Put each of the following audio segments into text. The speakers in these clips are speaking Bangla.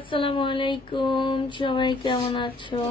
আসসালামু আলাইকুম, সবাই কেমন আছো?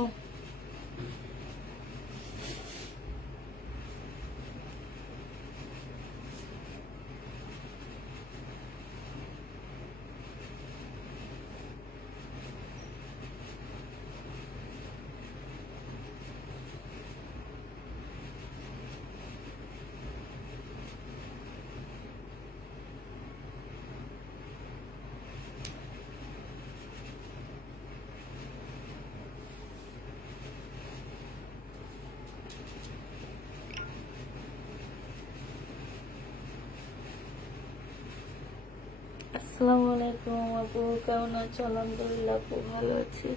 আসসালামু আলাইকুম আপু, কেমন আছো? আলহামদুলিল্লাহ খুব ভালো আছি।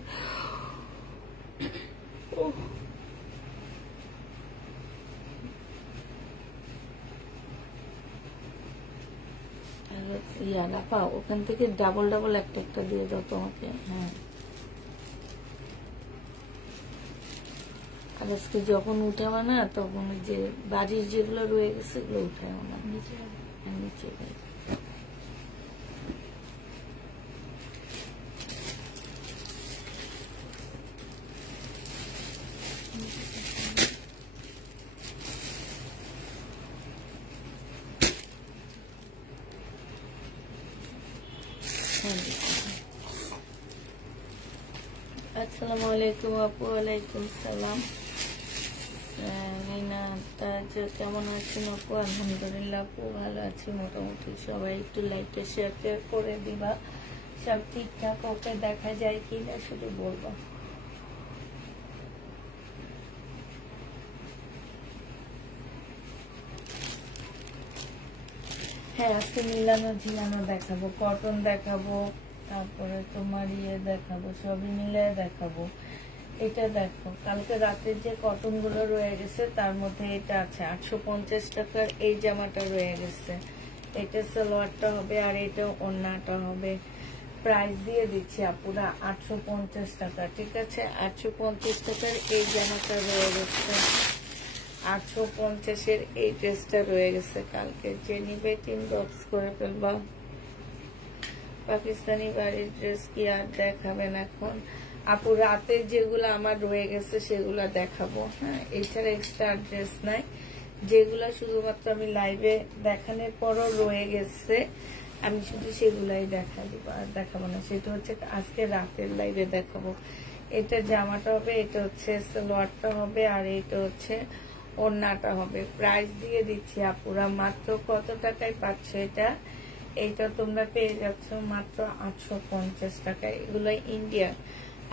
ইয়ালাপা ওখান থেকে ডাবল ডাবল একটা একটা দিয়ে দাও তোমাকে। হ্যাঁ, আর আজকে যখন উঠাবো না তখন যে বাড়ির যেগুলো রয়ে গেছে এগুলো উঠাবো না, নিচে নিচে আসসালামু আলাইকুম আপু। ওয়ালাইকুম সালাম। কেমন আছেন আপু? আলহামদুলিল্লাহ আপু ভালো আছি মোটামুটি। সবাই একটু লাইকটা শেয়ার করে দিবা, সব ঠিকঠাক ওকে দেখা যায় কিনা শুধু বলবো। হ্যাঁ, আজকে মিলানো ঝিলানো দেখাবো, কটন দেখাবো, তারপরে তোমার দেখাবো, সবই মিলে দেখাবো। এটা দেখো, কালকে রাতের যে কটন গুলো রয়ে গেছে তার মধ্যে এটা আছে 850 টাকার। এই জামাটা রয়ে গেছে, এটা সালোয়ারটা হবে আর এটা ওড়নাটা হবে। প্রাইস দিয়ে দিচ্ছি আপুরা 850 টাকা, ঠিক আছে? 850 টাকার এই জামাটা রয়ে গেছে, 850-এর এই ড্রেসটা রয়ে গেছে। কালকে যে নিবে ইনবক্স করে ফেলবা। পাকিস্তানি বাড়ির ড্রেস কি আর দেখাবেন এখন আপু? রাতে যেগুলো আমার রয়ে গেছে সেগুলো দেখাবো। হ্যাঁ, এছাড়া এক্সট্রা ড্রেস নাই, যেগুলো শুধুমাত্র আমি লাইভে দেখানোর পরও রয়ে গেছে আমি শুধু সেগুলাই দেখাবো, আর দেখাবো না। সেটা হচ্ছে আজকে রাতের লাইভে দেখাবো। এটা জামাটা হবে, এটা হচ্ছে সালোয়ারটা হবে, আর এটা হচ্ছে ওড়নাটা হবে। প্রাইস দিয়ে দিচ্ছি আপুরা মাত্র কত টাকায় পাচ্ছ এটা? এইটা তোমরা পেয়ে যাচ্ছ মাত্র 850 টাকায়। এগুলো ইন্ডিয়ান,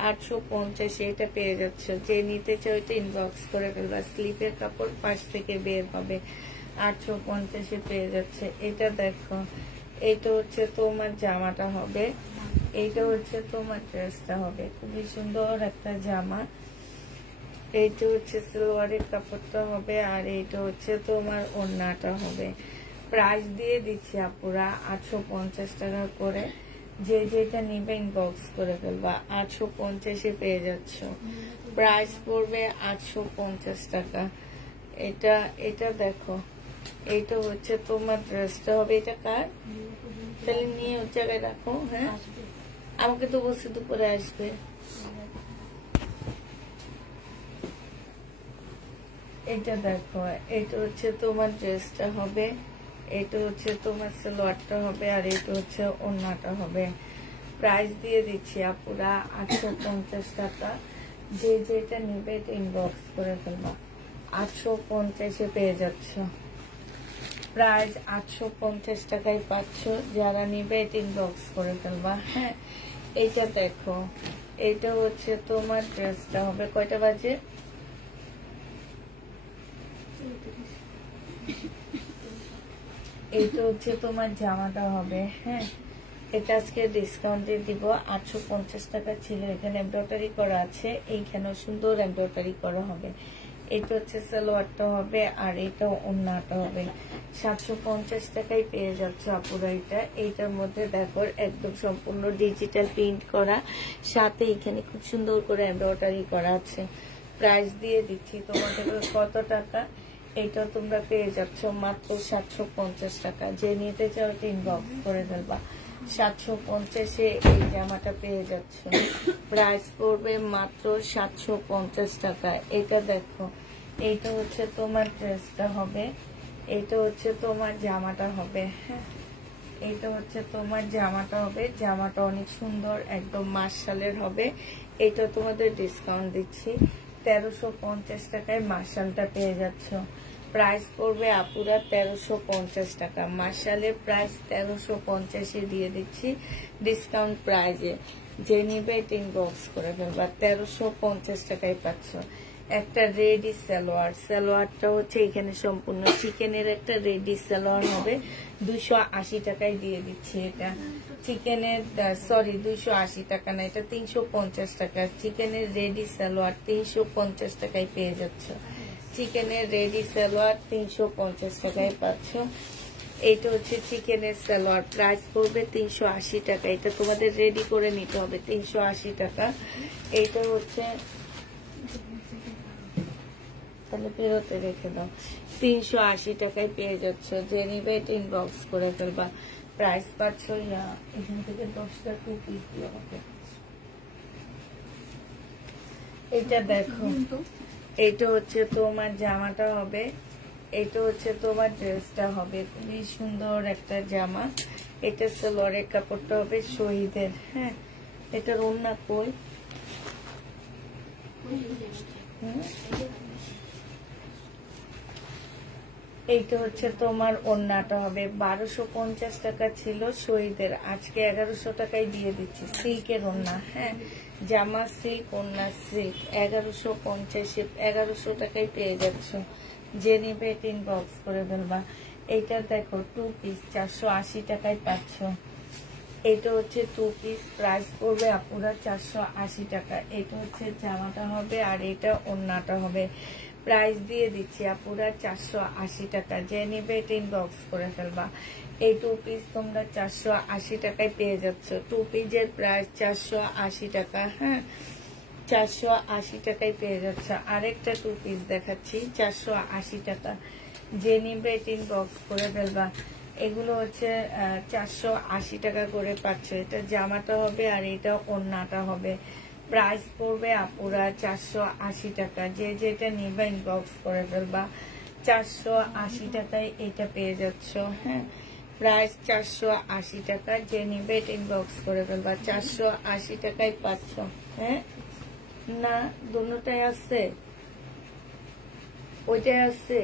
850 এটা পেয়ে যাচ্ছ। যে নিতে চাও এটা ইনবক্স করে ফেলবা। স্লিপের কাপড় পাশ থেকে বের হবে, 850-এ পেয়ে যাচ্ছে। এটা দেখো, এইটা হচ্ছে তোমার জামাটা হবে, এইটা হচ্ছে তোমার ড্রেসটা হবে। খুবই সুন্দর একটা জামা। এইটা হচ্ছে সালোয়ারের কাপড়টা হবে, আর এইটা হচ্ছে তোমার ওড়নাটা হবে। প্রাইস দিয়ে দিচ্ছি আপুরা 850 টাকা করে। যে যেটা নিবে ইনবক্স করে ফেলবা। 850-এ পেয়ে যাচ্ছ। প্রাইস পড়বে 850 টাকা। এটা দেখো, এইটা হচ্ছে তোমার ড্রেসটা হবে। এটা কার? তাহলে নিয়ে ওই জায়গায় রাখো। হ্যাঁ, আমাকে তো বলছে দুপুরে আসবে। এটা দেখো, এটা হচ্ছে তোমার ড্রেসটা হবে, এটা হচ্ছে তোমার সালোয়ারটা হবে, আর এটা হচ্ছে ওড়নাটা হবে। প্রাইস দিয়ে দিচ্ছি আপুরা 850 টাকা। যে যেটা নিবে এটা ইনবক্স করে ফেলবা। 850-এ পেয়ে যাচ্ছ। প্রাইস 850 টাকায় পাচ্ছ। যারা নিবে এটা ইনবক্স করে ফেলবা। হ্যাঁ, এইটা দেখো, এটা হচ্ছে তোমার ড্রেসটা হবে। কয়টা বাজে? এইটা হচ্ছে তোমার জামাটা হবে। হ্যাঁ, এটা আজকে ডিসকাউন্টে দিব। 850 টাকা ছিল। এখানে এমব্রয়ডারি করা আছে, এইখানেও সুন্দর এমব্রয়ডারি করা হবে। এটা হচ্ছে সালোয়ারটা হবে, আর এটা ওড়নাটা হবে। 750 টাকায় পেয়ে যাচ্ছে আপুরা এটা। এইটার মধ্যে দেখো একদম সম্পূর্ণ ডিজিটাল প্রিন্ট করা, সাথে এখানে খুব সুন্দর করে এমব্রয়ডারি করা আছে। প্রাইস দিয়ে দিচ্ছি তোমাদের কত টাকা? এটা তোমরা পেয়ে যাচ্ছ মাত্র 750 টাকা। যে নিতে চাও ইনবক্স করে ফেলবা। 750-এ এই জামাটা পেয়ে যাচ্ছ। প্রাইস পড়বে মাত্র 750 টাকা। এটা দেখো, এইটা হচ্ছে তোমার ড্রেসটা হবে, এইটা হচ্ছে তোমার জামাটা হবে। হ্যাঁ, এইটা হচ্ছে তোমার জামাটা হবে। জামাটা অনেক সুন্দর, একদম মার্শালের হবে। এইটা তোমাদের ডিসকাউন্ট দিচ্ছি, 1350 টাকায় মার্শালটা পেয়ে যাচ্ছ। প্রাইস পড়বে আপুরা 1350 টাকা। মার্শালের প্রাইস 1350-এ দিয়ে দিচ্ছি ডিসকাউন্ট প্রাইজে। যে নিবে ইনবক্স করে ফেলবা, 1350 টাকায় পাচ্ছ। একটা রেডি সালোয়ার, সালোয়ারটা হচ্ছে এখানে সম্পূর্ণ চিকেনের একটা রেডি সালোয়ার হবে, 280 টাকায় দিয়ে দিচ্ছি। এটা চিকেনের, সরি 280 টাকা না, এটা 350 টাকা। চিকেনের রেডি সালোয়ার 350 টাকায় পেয়ে যাচ্ছ। চিকেনের রেডি সালোয়ার 350 টাকায় পাচ্ছ। এইটা হচ্ছে চিকেনের সালোয়ার, প্রাইস পড়বে 380 টাকা। এটা তোমাদের রেডি করে নিতে হবে, 380 টাকা। এইটা হচ্ছে, তাহলে বেরোতে রেখে দাও, 380 টাকায় পেয়ে যাচ্ছ। যে নিবে ইনবক্স করে ফেলবা। প্রাইস পাচ্ছ, এখান থেকে 10টা 2 পিস দিয়ে আমাকে। এটা দেখো, এইটা হচ্ছে তোমার জামাটা হবে, এইটা হচ্ছে তোমার ড্রেসটা হবে। খুবই সুন্দর একটা জামা। এটা সালোয়ারের কাপড়টা হবে শহীদের। হ্যাঁ, এটার ওড়না কই? এইটা হচ্ছে তোমার ওড়নাটা হবে। 1250 টাকা ছিল শহীদের, আজকে 1100 টাকায় দিয়ে দিচ্ছি। সিল্কের ওড়না, হ্যাঁ, জামা সিল্ক, ওড়না সিল্ক, 1150, 1100 টাকায় পেয়ে যাচ্ছ। যে নিবে ইনবক্স করে ফেলবা। এইটা দেখো 2 পিস 480 টাকায় পাচ্ছ। এটা হচ্ছে 2 পিস, প্রাইস পড়বে আপুরা 480 টাকা। এটা হচ্ছে জামাটা হবে আর এটা ওড়নাটা হবে। প্রাইস দিয়ে দিচ্ছি আপুরা 480 টাকা। যে নিবে ইনবক্স করে ফেলবা। এই 2 পিস তোমরা 480 টাকায় পেয়ে যাচ্ছ। 2 পিসের প্রাইস 480 টাকা। হ্যাঁ, 480 টাকায় পেয়ে যাচ্ছে। আরেকটা 2 পিস দেখাচ্ছি 480 টাকা। যে নিবে ইনবক্স করে ফেলবা। এগুলো হচ্ছে 480 টাকা করে পাচ্ছ। এটা জামাটা হবে আর এটা ওড়নাটা হবে। প্রাইস পড়বে আপুরা 480 টাকা। যে যেটা নিবে ইনবক্স করে ফেলবা। 480 টাকায় এটা পেয়ে যাচ্ছ। হ্যাঁ, প্রাইস 480 টাকা। যে নিবে ইনবক্স করে ফেলবা। 480 টাকায় পাচ্ছ। হ্যাঁ, না দুটোটাই আছে, ওইটাই আছে,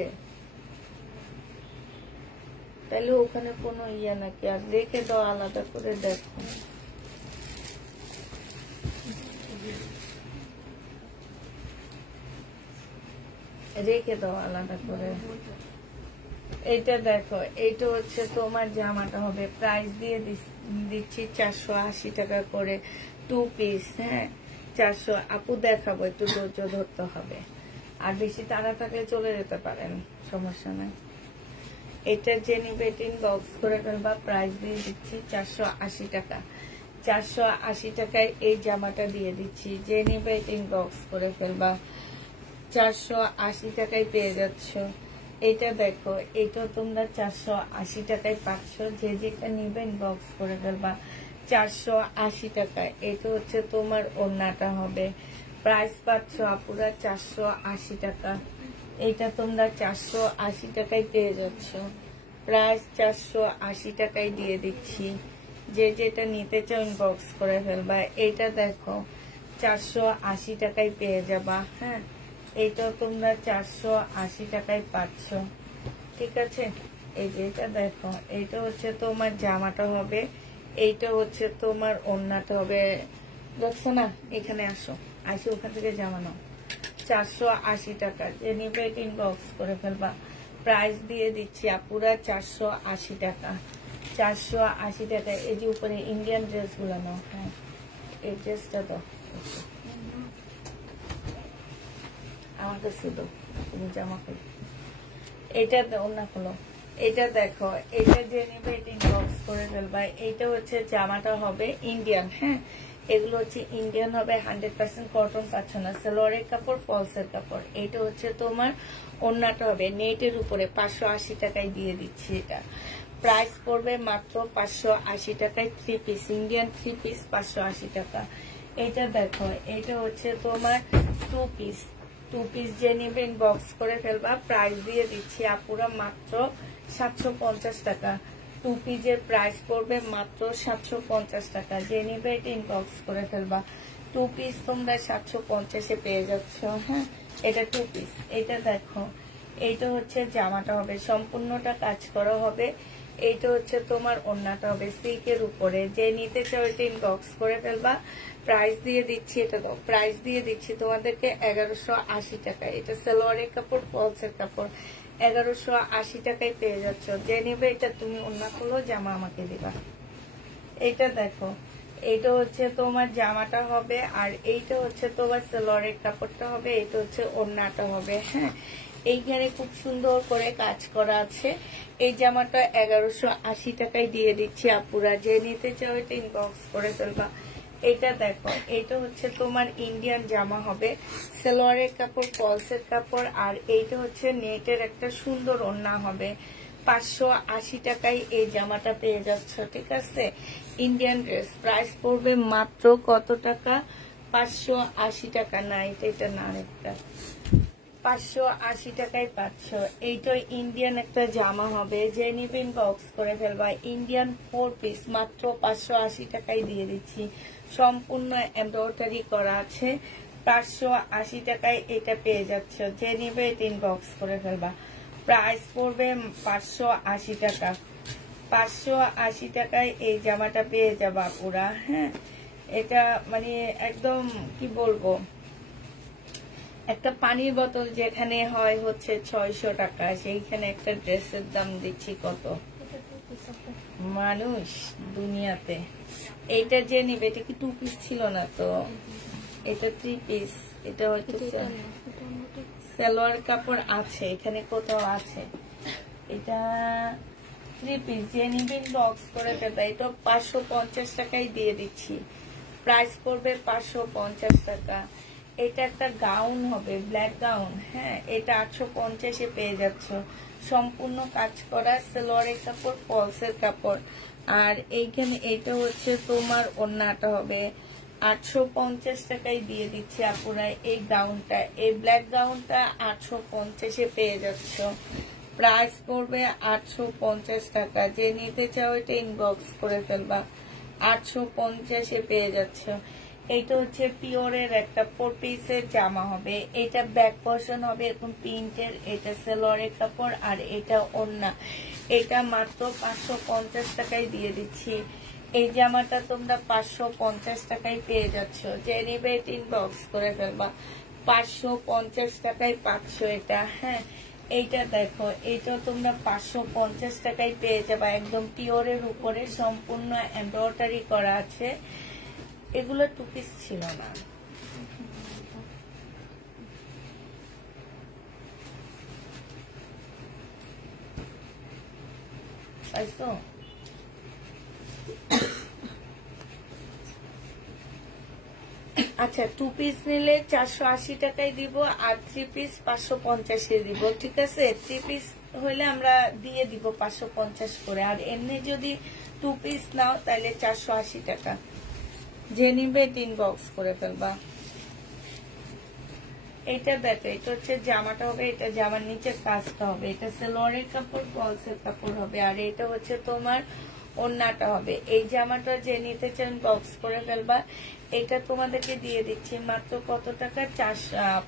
তাহলে ওখানে কোনো ইয়ে নাকি? আর রেখে দাও আলাদা করে, দেখো রেখে দাও আলাদা করে। এইটা দেখো, এইটা হচ্ছে তোমার জামাটা হবে। প্রাইস দিয়ে দিচ্ছি 480 টাকা করে। 2 পিস, হ্যাঁ, 400। আপু দেখাবো, একটু ধৈর্য ধরতে হবে। আর বেশি তাড়া থাকলে চলে যেতে পারেন, সমস্যা নাই। এটা যে নিবে ইনবক্স করে ফেলবা। প্রাইস দিয়ে দিচ্ছি 480 টাকা। 480 টাকায় এই জামাটা দিয়ে দিচ্ছি। যে নিবে ইনবক্স করে ফেলবা। 480 টাকায় পেয়ে যাচ্ছ। এটা দেখো, এটা তোমরা 480 টাকায় পাচ্ছ। যে যেটা নিবে ইনবক্স করে ফেলবা। 480 টাকায়। এটা হচ্ছে তোমার ওড়নাটা হবে। প্রাইস পাচ্ছ আপুরা 480 টাকা। এটা তোমরা 480 টাকায় পেয়ে যাচ্ছ। প্রাইস 480 টাকায় দিয়ে দিচ্ছি। যে যেটা নিতে চাও ইনবক্স করে ফেলবা। এইটা দেখো 480 টাকায় পেয়ে যাবা। হ্যাঁ, এইটা তোমরা 480 টাকায় পাচ্ছ। ঠিক আছে, এই যে এটা দেখো, এইটা হচ্ছে তোমার জামাটা হবে, এইটা হচ্ছে তোমার ওড়নাটা হবে। দেখছো না, এখানে আসো, আসো ওখান থেকে জামা নাও। 480 টাকা। যে নিবে ইনবক্স করে ফেলবা। প্রাইস দিয়ে দিচ্ছি আপুরা 480 টাকা। 480 টাকা। এই যে উপরে ইন্ডিয়ান ড্রেস গুলো নাও। হ্যাঁ, এই ড্রেসটা দাও আমার কাছে, দাও তুমি জামা করো। এটা ওড়না খুলো। এটা দেখো, এটা যে নিবে ইনবক্স করে ফেলবা। এইটা হচ্ছে জামাটা হবে ইন্ডিয়ান। হ্যাঁ, এগুলো হচ্ছে ইন্ডিয়ান হবে, 100% কটন পাচ্ছ না। সালোয়ারের কাপড়, ফলসের কাপড়। এইটা হচ্ছে তোমার ওড়নাটা হবে নেটের উপরে। 580 টাকায় দিয়ে দিচ্ছি এটা। প্রাইস পড়বে মাত্র 580 টাকায় 3 পিস, ইন্ডিয়ান 3 পিস 580 টাকা। এটা দেখো, এটা হচ্ছে তোমার 2 পিস, 2 পিস যে নিবে ইনবক্স করে ফেলবা। প্রাইস দিয়ে দিচ্ছি আপুরা মাত্র 750 টাকা। 2 পিসের প্রাইস পড়বে মাত্র 750 টাকা, যে নিবে এটা ইনবক্স করে ফেলবা। 2 পিস তোমরা 750 এ পেয়ে যাচ্ছ। হ্যাঁ, এটা 2 পিস। এটা দেখো, এইটা হচ্ছে জামাটা হবে, সম্পূর্ণটা কাজ করা হবে। এইটা হচ্ছে তোমার ওড়নাটা হবে সিল্কের উপরে, যে নিতে চাও এটা ইনবক্স করে ফেলবা। প্রাইস দিয়ে দিচ্ছি, এটা দাও, প্রাইস দিয়ে দিচ্ছি তোমাদেরকে 1180 টাকা। এটা সালোয়ারের কাপড়, ফলসের কাপড়, 1180 টাকায় পেয়ে যাচ্ছ। যে নিবে এটা তুমি ওড়না খুলো, জামা আমাকে দিবা। এইটা দেখো, এইটা হচ্ছে তোমার জামাটা হবে, আর এইটা হচ্ছে তোমার সালোয়ারের কাপড়টা হবে, এইটা হচ্ছে ওড়নাটা হবে। হ্যাঁ, এইখানে খুব সুন্দর করে কাজ করা আছে। এই জামাটা 1180 টাকায় দিয়ে দিচ্ছি আপুরা, যে নিতে চাও এটা ইনবক্স করে ফেলবা। এটা দেখো, এটা হচ্ছে তোমার ইন্ডিয়ান জামা হবে, সালোয়ারের কাপড়, ফলসের কাপড়, আর এইটা হচ্ছে নেটের একটা সুন্দর ওড়না হবে। 580 টাকায় এই জামাটা পেয়ে যাচ্ছ। ঠিক আছে, ইন্ডিয়ান ড্রেস। প্রাইস পড়বে মাত্র কত টাকা? 580 টাকা। না, এটা না, একটা 580 টাকায় পাচ্ছ। এইটা ইন্ডিয়ান একটা জামা হবে, যে নিবে ইনবক্স করে ফেলবা। ইন্ডিয়ান 4 পিস মাত্র 580 টাকায় দিয়ে দিচ্ছি, সম্পূর্ণ এমব্রয়ডারি করা আছে। 580 টাকায় এটা পেয়ে যাচ্ছ, যে নিবে এটা ইনবক্স করে ফেলবা। প্রাইস পড়বে 580 টাকা। 580 টাকায় এই জামাটা পেয়ে যাবা পুরা। হ্যাঁ, এটা মানে একদম কি বলবো, একটা পানির বোতল যেখানে হয় হচ্ছে 600 টাকা, সেইখানে একটা ড্রেসের দাম দিচ্ছি কত মানুষ দুনিয়াতে। এইটা যে নিবে, এটা কি 2 পিস ছিল না তো, এটা 3 পিস। এটা হচ্ছে সালোয়ার কাপড় আছে, এখানে কোথাও আছে। এটা 3 পিস, যে নিবে বক্স করে দেবে। এটা 550 টাকায় দিয়ে দিচ্ছি, প্রাইস পড়বে 550 টাকা। এটা একটা গাউন হবে, ব্ল্যাক গাউন। হ্যাঁ, এটা 850 এ পেয়ে যাচ্ছ, সম্পূর্ণ কাজ করা, সালোয়ারের কাপড়, ফলসের কাপড়। আর এইখানে এটা হচ্ছে তোমার ওড়নাটা হবে, 850 টাকায় দিয়ে দিচ্ছি আপুরা। এই গাউনটা, এই ব্ল্যাক গাউনটা 850 এ পেয়ে যাচ্ছ, প্রাইস পড়বে 850 টাকা। যে নিতে চাও এটা ইনবক্স করে ফেলবা। 850 এ পেয়ে যাচ্ছ। এইটা হচ্ছে পিওরের একটা 4 পিসের জামা হবে, এটা ব্যাক পোর্শন হবে এরকম প্রিন্টের। এটা সালোয়ারের কাপড়, আর এটা ওড়না। এটা মাত্র 550 টাকায় দিয়ে দিচ্ছি। এই জামাটা তোমরা 550 টাকায় পেয়ে যাচ্ছ, যে নিবে এটা ইনবক্স করে ফেলবা। 550 টাকায় পাচ্ছ এটা। হ্যাঁ, এইটা দেখো, এটা তোমরা 550 টাকায় পেয়ে যাবা, একদম পিওরের উপরে সম্পূর্ণ এমব্রয়ডারি করা আছে। এগুলো 2 পিস ছিল না। আচ্ছা, 2 পিস নিলে 480 টাকায় দিব, আর 3 পিস 550 এ দিব। ঠিক আছে, 3 পিস হইলে আমরা দিয়ে দিব 550 করে, আর এমনি যদি 2 পিস নাও তাহলে 480 টাকা। যে নিবে ইনবক্স করে ফেলবা। এটা দেখো, এটা হচ্ছে জামাটা হবে, এটা জামার নিচের কাজটা হবে। এটা সালোয়ারের কাপড়, ফলসের কাপড় হবে, আর এটা হচ্ছে তোমার ওড়নাটা হবে। এই জামাটা যে নিতে চান বক্স করে ফেলবা। এটা তোমাদেরকে দিয়ে দিচ্ছি মাত্র কত টাকা?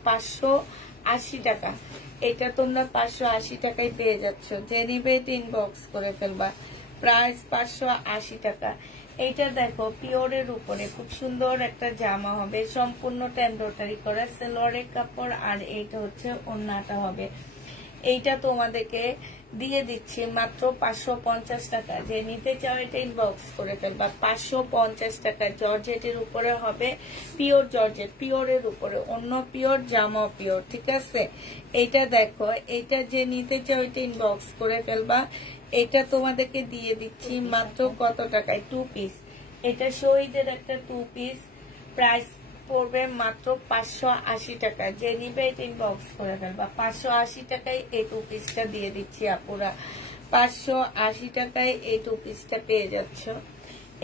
580 টাকা। এটা তোমরা 580 টাকায় পেয়ে যাচ্ছ, যে নিবে ইনবক্স করে ফেলবা। প্রাইস 580 টাকা। এইটা দেখো, পিওরের উপরে খুব সুন্দর একটা জামা হবে, সম্পূর্ণ এমব্রয়ডারি করা, সালোয়ারের কাপড়, আর এইটা হচ্ছে ওড়নাটা হবে। এইটা তোমাদেরকে দিয়ে দিচ্ছি মাত্র 550 টাকা। যে নিতে চাও এটা ইনবক্স করে ফেলবা। 550 টাকা। জর্জেটের উপরে হবে, পিওর জর্জেট, পিওরের উপরে, অন্য পিওর, জামা পিওর। ঠিক আছে, এইটা দেখো, এইটা যে নিতে চাও এটা ইনবক্স করে ফেলবা। এটা তোমাদেরকে দিয়ে দিচ্ছি মাত্র কত টাকায়? 2 পিস। এটা শহীদের একটা 2 পিস, প্রাইস পড়বে মাত্র 580 টাকা। যে নিবে এটা ইনবক্স করে ফেলবা। 580 টাকায় এই 2 পিসটা দিয়ে দিচ্ছি আপুরা। 580 টাকায় এই 2 পিসটা পেয়ে যাচ্ছ।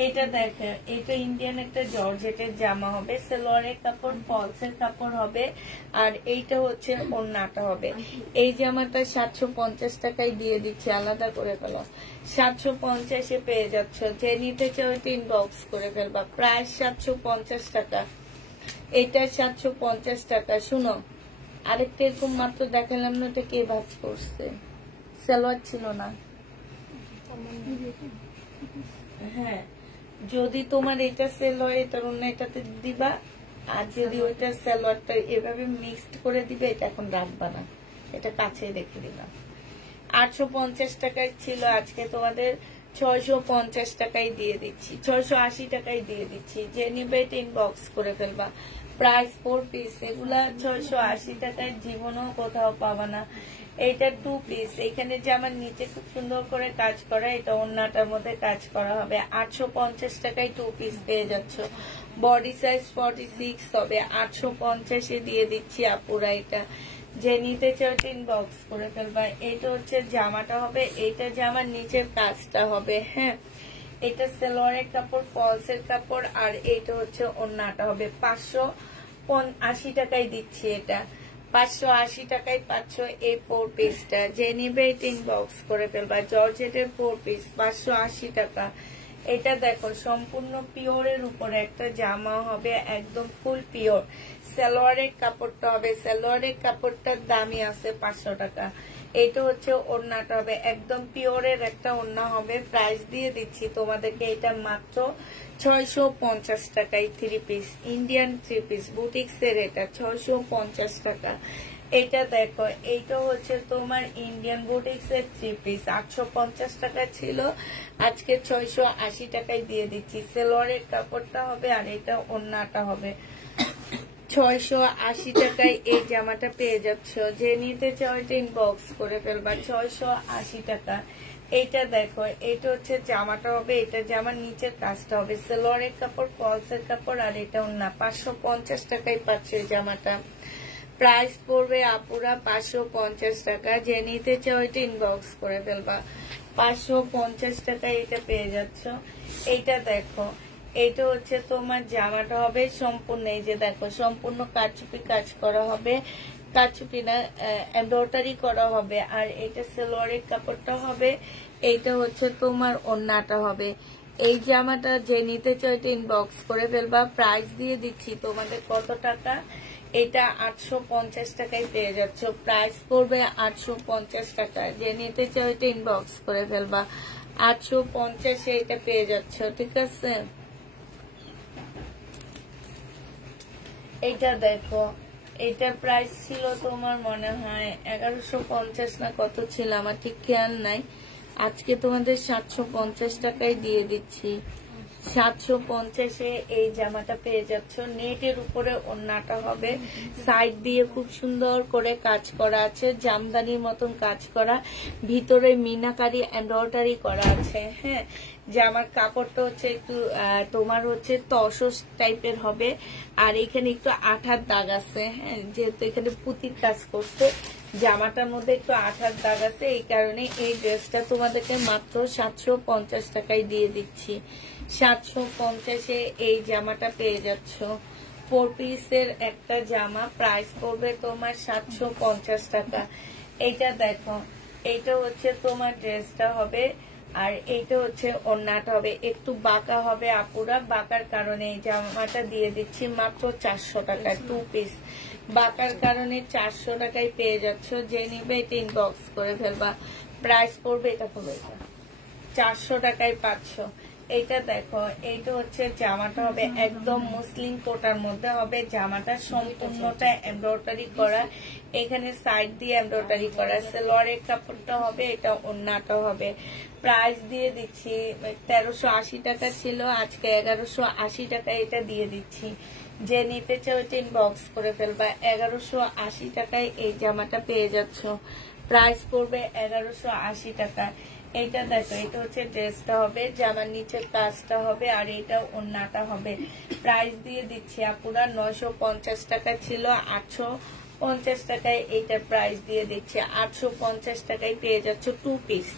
এটা দেখো, এটা ইন্ডিয়ান একটা জর্জেটের জামা হবে, সালোয়ারের কাপড় ফলসের কাপড় হবে, আর এইটা হচ্ছে ওড়নাটা হবে। এই জামাটা 750 টাকায় দিয়ে দিচ্ছি, আলাদা করে ফেলো। 750-এ পেয়ে যাচ্ছ। যে নিতে চাও ইনবক্স করে ফেলবা। প্রায় 750 টাকা, এটা 750 টাকা। শুনো, আরেকটা এরকম মাত্র দেখালাম না, এটা কে ভাজ করছে? সালোয়ার ছিল না। হ্যাঁ, যদি তোমার এটা সেল হয় এটার অন্য এটাতে দিবা, আর যদি ওইটা সালোয়ারটা এভাবে মিক্সড করে দিবে, এটা এখন রাখবা না, এটা কাছে রেখে দিবা। 850 টাকায় ছিল, আজকে তোমাদের 650 টাকায় দিয়ে দিচ্ছি, 680 টাকায় দিয়ে দিচ্ছি। যে নিবে ইনবক্স করে ফেলবা। প্রাইস 4 পিস, এগুলা 680 টাকায় জীবনও কোথাও পাবা না। এটা 2 পিস, এখানে যে আমার নিচে খুব সুন্দর করে কাজ করা, এটা ওড়নাটার মধ্যে কাজ করা হবে। 850 টাকায় 2 পিস পেয়ে যাচ্ছ। বডি সাইজ 46 হবে, 850-এ দিয়ে দিচ্ছি আপুরা। এটা যে নিতে চাও ইনবক্স করে ফেলবা। এটা হচ্ছে জামাটা হবে, এটা জামার নিচের কাজটা হবে। হ্যাঁ, এটা সালোয়ারের কাপড় ফলসের কাপড়, আর এইটা হচ্ছে ওড়নাটা হবে। 580 টাকায় দিচ্ছি এটা। 580 টাকায় পাচ্ছ এই 4 পিসটা। যে নিবে ইনবক্স করে ফেলবা। জর্জেটের 4 পিস, 580 টাকা। এটা দেখো, সম্পূর্ণ পিওরের উপরে একটা জামা হবে, একদম ফুল পিওর। সালোয়ারের কাপড়টা হবে, সালোয়ারের কাপড়টার দামই আছে 500 টাকা। এটা হচ্ছে ওড়নাটা হবে, একদম পিওরের একটা ওড়না হবে। প্রাইস দিয়ে দিচ্ছি তোমাদেরকে এটা মাত্র 650 টাকায় 3 পিস, ইন্ডিয়ান 3 পিস বুটিক্সের, এটা 650 টাকা। এটা দেখো, এইটা হচ্ছে তোমার ইন্ডিয়ান বুটিক্সের 3 পিস, 850 টাকা ছিল, আজকে 680 টাকায় দিয়ে দিচ্ছি। সালোয়ারের কাপড়টা হবে, আর এটা ওড়নাটা হবে। 680 টাকায় এই জামাটা পেয়ে যাচ্ছ। যে নিতে চাও এটা ইনবক্স করে ফেলবা। 680 টাকা। এইটা দেখো, এটা হচ্ছে জামাটা হবে, এটা জামার নিচের কাজটা হবে। সালোয়ারের কাপড় ফলসের কাপড়, আর এটা ওড়না। 550 টাকায় পাচ্ছ এই জামাটা। প্রাইস পড়বে আপুরা 550 টাকা। যে নিতে চাও এটা ইনবক্স করে ফেলবা। 550 টাকায় এটা পেয়ে যাচ্ছ। এইটা দেখো, এইটা হচ্ছে তোমার জামাটা হবে সম্পূর্ণ, এই যে দেখো সম্পূর্ণ কারচুপি কাজ করা হবে, কারচুপি না এমব্রয়ডারি করা হবে। আর এটা সালোয়ারের কাপড়টা হবে, এইটা হচ্ছে তোমার ওড়নাটা হবে। এই জামাটা যে নিতে চাও এটা ইনবক্স করে ফেলবা। প্রাইস দিয়ে দিচ্ছি তোমাদের কত টাকা, এটা 850 টাকায় পেয়ে যাচ্ছ। প্রাইস পড়বে 850 টাকা। যে নিতে চাও এটা ইনবক্স করে ফেলবা। 850-এ এটা পেয়ে যাচ্ছ, ঠিক আছে। এটা দেখো, এটার প্রাইস ছিল তোমার মনে হয় 1150 না কত ছিল, আমার ঠিক খেয়াল নাই। আজকে তোমাদের 750 টাকায় দিয়ে দিচ্ছি। 750-এ এই জামাটা পেয়ে যাচ্ছ। নেটের উপরে ওড়নাটা হবে, সাইড দিয়ে খুব সুন্দর করে কাজ করা আছে, জামদানির মতন কাজ করা, ভিতরে মিনাকারি এমব্রয়ডারি করা আছে। হ্যাঁ, জামার কাপড়টা হচ্ছে একটু তোমার হচ্ছে তসস টাইপের হবে, আর এখানে একটু আঠার দাগ আছে। হ্যাঁ, যেহেতু এখানে পুঁতির কাজ করছে, জামাটার মধ্যে একটু আঠার দাগ আছে, এই কারণে এই ড্রেসটা তোমাদেরকে মাত্র 750 টাকায় দিয়ে দিচ্ছি। 750-এ এই জামাটা পেয়ে যাচ্ছ। 4 পিসের একটা জামা, প্রাইস পড়বে তোমার 750 টাকা। এইটা দেখো, এইটা হচ্ছে তোমার ড্রেসটা হবে, আর এইটা হচ্ছে ওড়নাটা হবে। একটু বাঁকা হবে আপুরা, বাঁকার কারণে এই জামাটা দিয়ে দিচ্ছি মাত্র 400 টাকায় 2 পিস। বাঁকার কারণে 400 টাকায় পেয়ে যাচ্ছ। যে নিবে এটা ইনবক্স করে ফেলবা। প্রাইস পড়বে এটা হবে 400 টাকায় পাচ্ছ। এইটা দেখো, এইটা হচ্ছে জামাটা হবে একদম মুসলিম কোটার মধ্যে হবে। জামাটা সম্পূর্ণটা এমব্রয়ডারি করা, এখানে সাইড দিয়ে এমব্রয়ডারি করা। সালোয়ারের কাপড়টা হবে, এটা ওড়নাটা হবে। প্রাইস দিয়ে দিচ্ছি 1380 টাকা ছিল, আজকে 1180 টাকা এটা দিয়ে দিচ্ছি। যে নিতে চাও এটা ইনবক্স করে ফেলবা। 1180 টাকায় এই জামাটা পেয়ে যাচ্ছ। প্রাইস পড়বে 1180 টাকা। এইটা দেখো, এটা হচ্ছে ড্রেসটা হবে, জামার নিচের কাজটা হবে, আর এটা ওড়নাটা হবে। প্রাইস দিয়ে দিচ্ছি আপুরা 950 টাকা ছিল, 850 টাকায় এইটার প্রাইস দিয়ে দিচ্ছি। 850 টাকায় পেয়ে যাচ্ছ 2 পিস।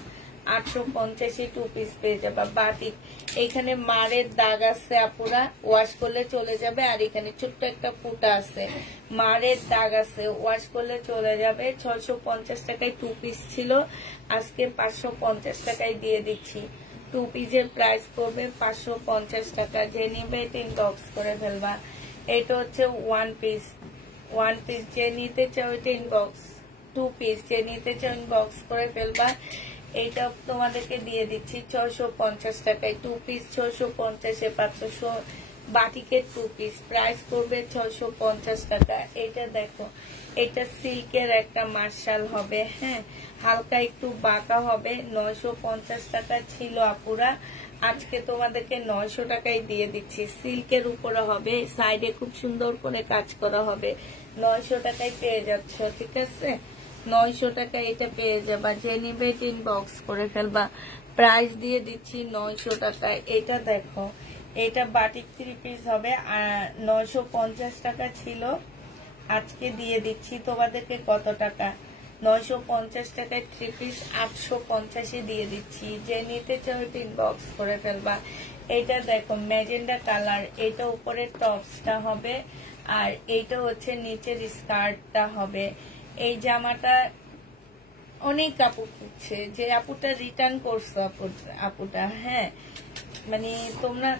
850 টু পিস পেয়ে যাবা। বাটিক এখানে মারের দাগ আছে আপুরা, ওয়াশ করলে চলে যাবে। আর এখানে ছোট্ট একটা ফুটা আছে, মারের দাগ আছে, ওয়াশ করলে চলে যাবে। 650 টাকায় টু পিস ছিল, আজকে 550 টাকায় দিয়ে দিচ্ছি। টু পিসের প্রাইস পড়বে 550 টাকা। যে নিবে এটা ইনবক্স করে ফেলবা। এটা হচ্ছে ওয়ান পিস, যে নিতে চাও এটা ইনবক্স। টু পিস যে নিতে চাও ইনবক্স করে ফেলবা। এইটা তোমাদেরকে দিয়ে দিচ্ছি 650 টাকায়। টু পিস 650-এ 500 বাটিকের টু পিস প্রাইস পড়বে 650 টাকা। এটা দেখো, এটা সিল্কের একটা মার্শাল হবে, হ্যাঁ, হালকা একটু বাঁকা হবে। 950 টাকা ছিল আপুরা, আজকে তোমাদেরকে 900 টাকায় দিয়ে দিচ্ছি। সিল্কের উপরে হবে, সাইডে খুব সুন্দর করে কাজ করা হবে। 900 টাকায় পেয়ে যাচ্ছ, ঠিক আছে? 900 টাকা এটা পেয়ে যাবা। যে নিবে ইনবক্স করে ফেলবা। প্রাইস দিয়ে দিচ্ছি 900 টাকায়। এটা দেখো, এটা বাটিক 3 পিস হবে, 950 টাকা ছিল, আজকে দিয়ে দিচ্ছি তোমাদেরকে কত টাকা? 950 টাকায় 3 পিস 850-এ দিয়ে দিচ্ছি। যে নিতে চাও এটা ইনবক্স করে ফেলবা। এটা দেখো ম্যাজেন্ডা কালার, এটা উপরে টপসটা হবে আর এইটা হচ্ছে নিচের স্কার্টটা হবে। এই জামাটা অনেক আপু খুঁজছে, যে আপুটা রিটার্ন করছো আপুটা, হ্যাঁ, মানে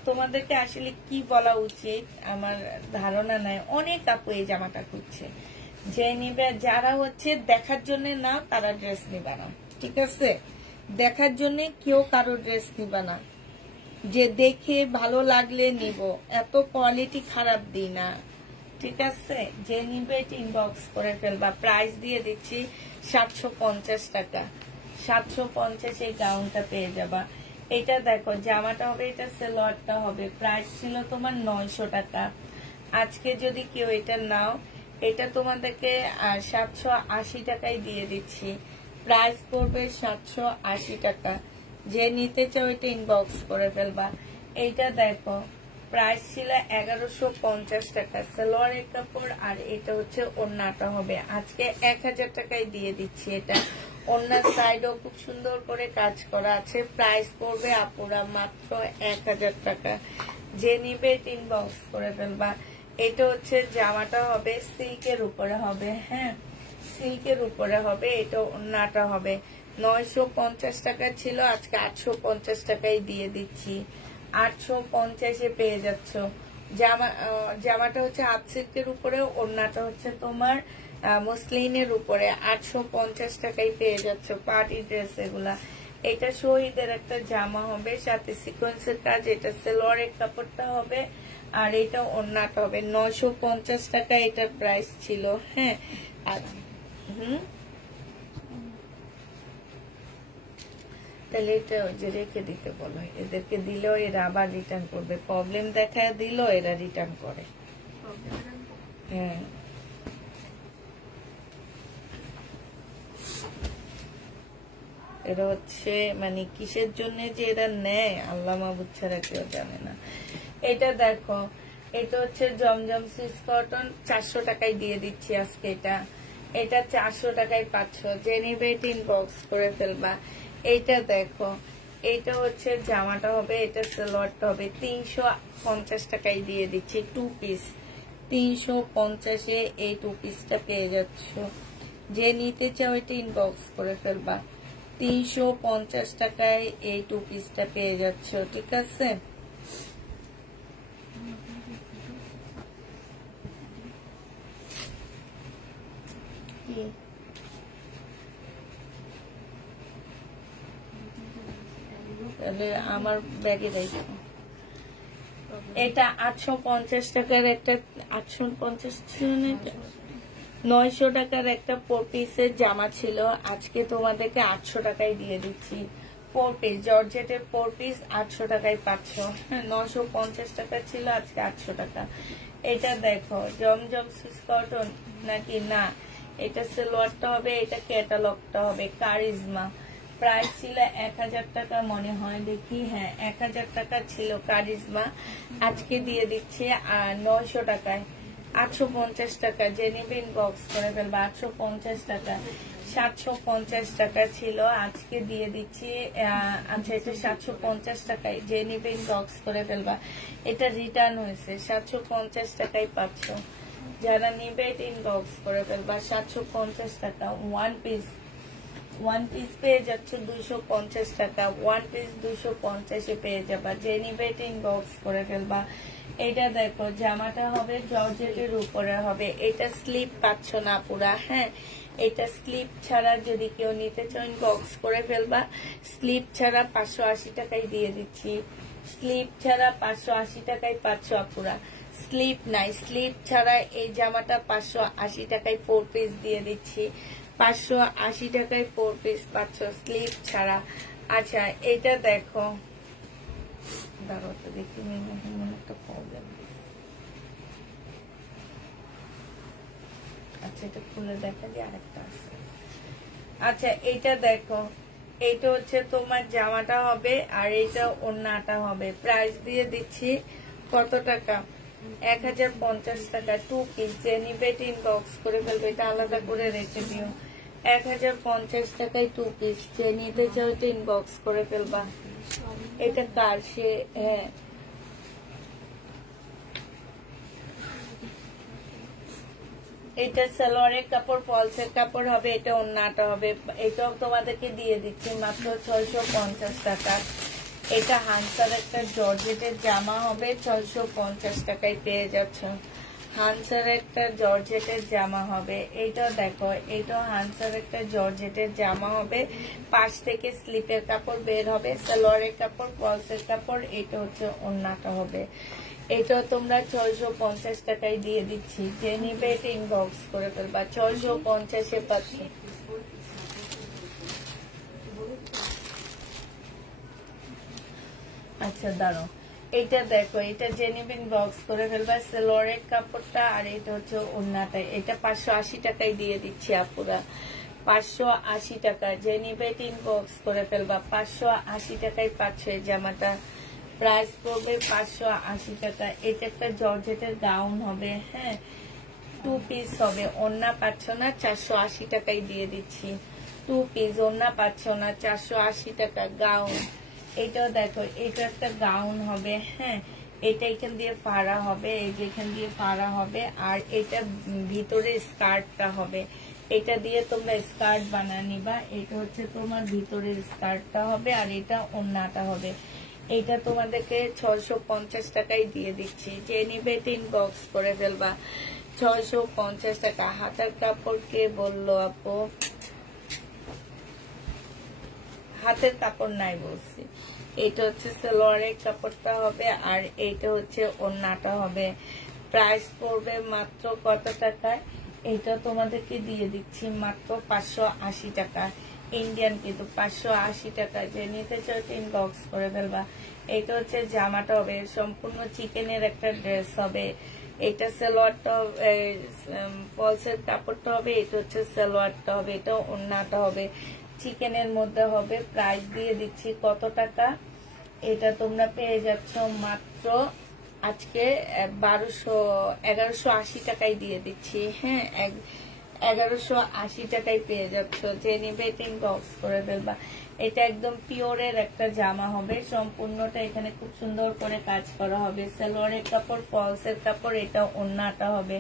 তোমাদেরকে আসলে কি বলা উচিত আমার ধারণা নাই। অনেক আপু এই জামাটা খুঁজছে। যে নিবে, যারা হচ্ছে দেখার জন্য না তারা ড্রেস নিবে না, ঠিক আছে? দেখার জন্য কেউ কারো ড্রেস নিবে না, যে দেখে ভালো লাগলে নিব, এত কোয়ালিটি খারাপ দিই না, ঠিক আছে? যে নিবে ইনবক্স করে ফেলবা। প্রাইস দিয়ে দিচ্ছি 750 টাকা। 750 এই গাউনটা পেয়ে যাবা। এটা দেখো জামাটা হবে, এটা সালোয়ারটা হবে। প্রাইস ছিল তোমার 900 টাকা। আজকে যদি কেউ এটা নাও, এটা তোমাদেরকে 780 টাকায় দিয়ে দিচ্ছি। প্রাইস পড়বে 780 টাকা। যে নিতে চাও এটা ইনবক্স করে ফেলবা। এইটা দেখো, প্রাইস ছিল 1150 টাকা, সালোয়ারের কাপড়, আর এটা হচ্ছে ওড়নাটা হবে। আজকে 1000 টাকায় দিয়ে দিচ্ছি। এটা ওড়নার সাইডও খুব সুন্দর করে কাজ করা আছে। প্রাইস পড়বে আপুরা মাত্র 1000 টাকা। যে নিবে ইনবক্স করে ফেলবা। এটা হচ্ছে জামাটা হবে, সিল্কের উপরে হবে, হ্যাঁ, সিল্কের উপরে হবে। এটা ওড়নাটা হবে। 950 টাকা ছিল, আজকে 850 টাকায় দিয়ে দিচ্ছি। 850-এ পেয়ে যাচ্ছ। জামাটা হচ্ছে হাফ সিল্কের উপরে, ওড়নাটা হচ্ছে তোমার মসলিনের উপরে। 850 টাকায় পেয়ে যাচ্ছ পার্টি ড্রেস এগুলা। এটা শহীদের একটা জামা হবে, সাথে সিকোয়েন্সের কাজ। এটা সালোয়ারের কাপড়টা হবে আর এটা ওড়নাটা হবে। 950 টাকা এটার প্রাইস ছিল, হ্যাঁ। আর তাহলে এটা যে রেখে দিতে বলো, এদেরকে দিলেও এরা আবার রিটার্ন করবে। প্রবলেম দেখায় দিল, এরা রিটার্ন করে, হ্যাঁ। এরা হচ্ছে মানে কিসের জন্য যে এরা নেয় আল্লাহ মাহবুব ছাড়া কেউ জানে না। এটা দেখো, এটা হচ্ছে জমজম সুইস কটন, 400 টাকায় দিয়ে দিচ্ছি আজকে। এটা 400 টাকায় পাচ্ছ। যে নিবে ইনবক্স করে ফেলবা। এইটা দেখো, এইটা হচ্ছে জামাটা হবে, এটা সালোয়ারটা হবে। 350 টাকায় দিয়ে দিচ্ছি টু পিস। 350-এ এই টু পিসটা পেয়ে যাচ্ছ। যে নিতে চাও এটা ইনবক্স করে ফেলবা। 350 টাকায় এই টু পিসটা পেয়ে যাচ্ছ, ঠিক আছে? তাহলে আমার ব্যাগে রাখো। এটা 850 টাকার একটা, 850 ছিল না, 900 টাকার একটা 4 পিসের জামা ছিল, আজকে তোমাদেরকে 800 টাকায় দিয়ে দিচ্ছি। 4 পিস জর্জেটের 4 পিস 800 টাকায় পাচ্ছ। 950 টাকা ছিল, আজকে 800 টাকা। এটা দেখো জমজম সুইস কটন নাকি না, এটা সালোয়ারটা হবে, এটা ক্যাটালগটা হবে কারিজমা। প্রাইস ছিল 1000 টাকা মনে হয়, দেখি, হ্যাঁ 1000 টাকা ছিল কারিজমা। আজকে দিয়ে দিচ্ছে 900 টাকায়। 850 টাকা, যে নিবে ইনবক্স করে ফেলবা। 850 টাকা, 750 টাকা ছিল, আজকে দিয়ে দিচ্ছি। আচ্ছা, এটা 750 টাকায়, যে নিবে ইনবক্স করে ফেলবা। এটা রিটার্ন হয়েছে, 750 টাকায় পাচ্ছ। যারা নিবে এটা ইনবক্স করে ফেলবা। 750 টাকা ওয়ান পিস পেয়ে যাচ্ছে 250 টাকা। ওয়ান পিস 250 পেয়ে যাবা, যে নিবে এটা ইনবক্স করে ফেলবা। এটা দেখো, জামাটা হবে জর্জেটের উপরে হবে। এটা স্লিপ পাচ্ছ না পুরা, হ্যাঁ, এটা স্লিপ ছাড়া যদি কেউ নিতে চাও ইনবক্স করে ফেলবা। স্লিপ ছাড়া 580 টাকায় দিয়ে দিচ্ছি। স্লিপ ছাড়া 580 টাকায় পাচ্ছ আপুরা। স্লিপ নাই, স্লিপ ছাড়া এই জামাটা 580 টাকায় 4 পিস দিয়ে দিচ্ছি। 580 টাকায় 4 পিস পাচ্ছ স্লিপ ছাড়া। আচ্ছা, এটা দেখো, দাঁড়াও তো দেখি, একটা প্রবলেম। আচ্ছা, এটা খুলে দেখা যায়, আরেকটা আছে। আচ্ছা, এইটা দেখো, এইটা হচ্ছে তোমার জামাটা হবে, আর এইটা ওড়নাটা হবে। প্রাইস দিয়ে দিচ্ছি কত টাকা? 1050 টাকা। 2 পিস, যে নিবে ইনবক্স করে ফেলবে। এটা আলাদা করে রেখে দিও। 1050 টাকায় 2 পিস, যে নিতে চাও এটা ইনবক্স করে ফেলবা। এটা কার? সে, হ্যাঁ, এটা সালোয়ারের কাপড়, ফলসের কাপড় হবে, এটা ওড়নাটা হবে। এটাও তোমাদেরকে দিয়ে দিচ্ছি মাত্র 650 টাকা। এটা হানসার একটা জর্জেটের জামা হবে, 650 টাকায় পেয়ে যাচ্ছ। হানসার একটা জর্জেটের জামা হবে। এইটা দেখো, এইটা হানসার একটা জর্জেটের জামা হবে। পাশ থেকে স্লিপের কাপড় বের হবে, সালোয়ারের কাপড়, ফলসের কাপড়। এটা হচ্ছে ওড়নাটা হবে। এটা তোমরা 650 টাকায় দিয়ে দিচ্ছি, যে নিবে এটা ইনবক্স করে ফেলবা। 650 পাচ্ছি। আচ্ছা, দাঁড়াও, এটা দেখো, এটা যে নিবে ইনবক্স করে ফেলবা। সালোয়ারের কাপড়টা, আর এটা হচ্ছে ওড়নাটা। এটা 580 টাকায় দিয়ে দিচ্ছি আপুরা। 580 টাকা, যে নিবে এটা ইনবক্স করে ফেলবা। 580 টাকায় পাচ্ছ এই জামাটা। প্রাইস পড়বে 580 টাকা। এটা একটা জর্জেটের গাউন হবে, হ্যাঁ, 2 পিস হবে। ওড়না পাচ্ছ না, 480 টাকায় দিয়ে দিচ্ছি। 2 পিস, ওড়না পাচ্ছ না, 480 টাকা। গাউন, এটাও দেখো, এটা একটা গাউন হবে, হ্যাঁ, এটা এখান দিয়ে ফাড়া হবে, এই যে এখান দিয়ে ফাড়া হবে, আর এটা ভিতরে স্কার্টটা হবে। এটা দিয়ে তোমরা স্কার্ট বানা নিবা। এটা হচ্ছে তোমার ভিতরের স্কার্টটা হবে, আর এটা ওড়নাটা হবে। এটা তোমাদেরকে 650 টাকায় দিয়ে দিচ্ছি, যে নিবে এটা ইনবক্স করে ফেলবা। 650 টাকা। হাতের কাপড় কে বললো আপু? হাতের কাপড় নাই বলছি। এটা হচ্ছে সালোয়ারের কাপড়টা হবে, আর এইটা হচ্ছে ওড়নাটা হবে। প্রাইস পড়বে মাত্র কত টাকায়? এটা তোমাদেরকে দিয়ে দিচ্ছি মাত্র 580 টাকা। ইন্ডিয়ান কিন্তু 580 টাকা, যে নিতে চাও ইনবক্স করে ফেলবা। এটা হচ্ছে জামাটা হবে, সম্পূর্ণ চিকেনের একটা ড্রেস হবে। এটা সালোয়ারটা, ফলসের কাপড়টা হবে, এটা হচ্ছে সালোয়ারটা হবে, এটা ওড়নাটা হবে, চিকেনের মধ্যে হবে। প্রাইস দিয়ে দিচ্ছি কত টাকা? এটা তোমরা পেয়ে যাচ্ছ মাত্র আজকে 1180 টাকায় দিয়ে দিচ্ছি, হ্যাঁ, 1180 টাকায় পেয়ে যাচ্ছ, যে নিবে এটা ইনবক্স করে ফেলবা। এটা একদম পিওরের একটা জামা হবে, সম্পূর্ণটা এখানে খুব সুন্দর করে কাজ করা হবে। সালোয়ারের কাপড়, ফলসের কাপড়, এটা ওড়নাটা হবে।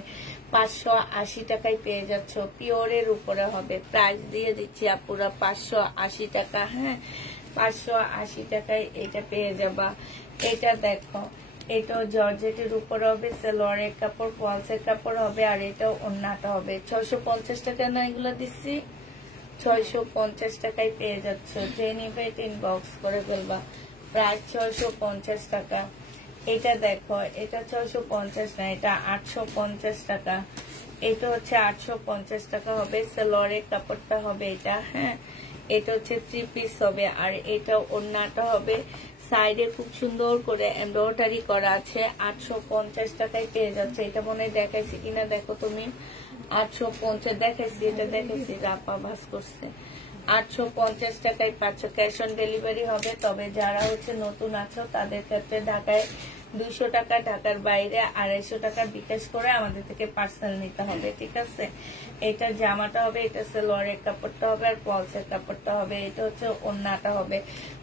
580 টাকায় পেয়ে যাচ্ছ, পিওরের উপরে হবে। প্রাইস দিয়ে দিচ্ছি আপুরা 580 টাকা, হ্যাঁ, 580 টাকায় এটা পেয়ে যাবা। এটা দেখো, এটাও জর্জেটের উপর হবে, সালোয়ারের কাপড়, ফলসের কাপড় হবে, আর এটাও ওড়নাটা হবে। 650 টাকা না এগুলো দিচ্ছি? 650 টাকায় পেয়ে যাচ্ছ, যে নিবে এটা ইনবক্স করে ফেলবা। প্রায় 650 টাকা। এটা দেখো, এটা 650 না, এটা 850 টাকা। এটা হচ্ছে 850 টাকা হবে। সালোয়ারের কাপড়টা হবে এটা, হ্যাঁ, এটা হচ্ছে 3 পিস হবে, আর এটা ওড়নাটা হবে। সাইডে খুব সুন্দর করে এমব্রয়ডারি করা আছে। 850 টাকায় পেয়ে যাচ্ছে। এটা মনে হয় দেখাইছি কিনা দেখো তুমি। 850 দেখাইছি, এটা দেখাইছি, রাপা ভাস করছে। 850 টাকায় পাচ্ছ। ক্যাশ অন ডেলিভারি হবে, তবে যারা হচ্ছে নতুন আছো তাদের ক্ষেত্রে ঢাকায় 200 টাকা, ঢাকার বাইরে 250 টাকা বিকাশ করে আমাদের থেকে পার্সেল নিতে হবে, ঠিক আছে। এটা জামাটা হবে, এটা সালোয়ারের কাপড়টা হবে, আর পলসের কাপড়টা হবে, এটা হচ্ছে ওড়নাটা হবে।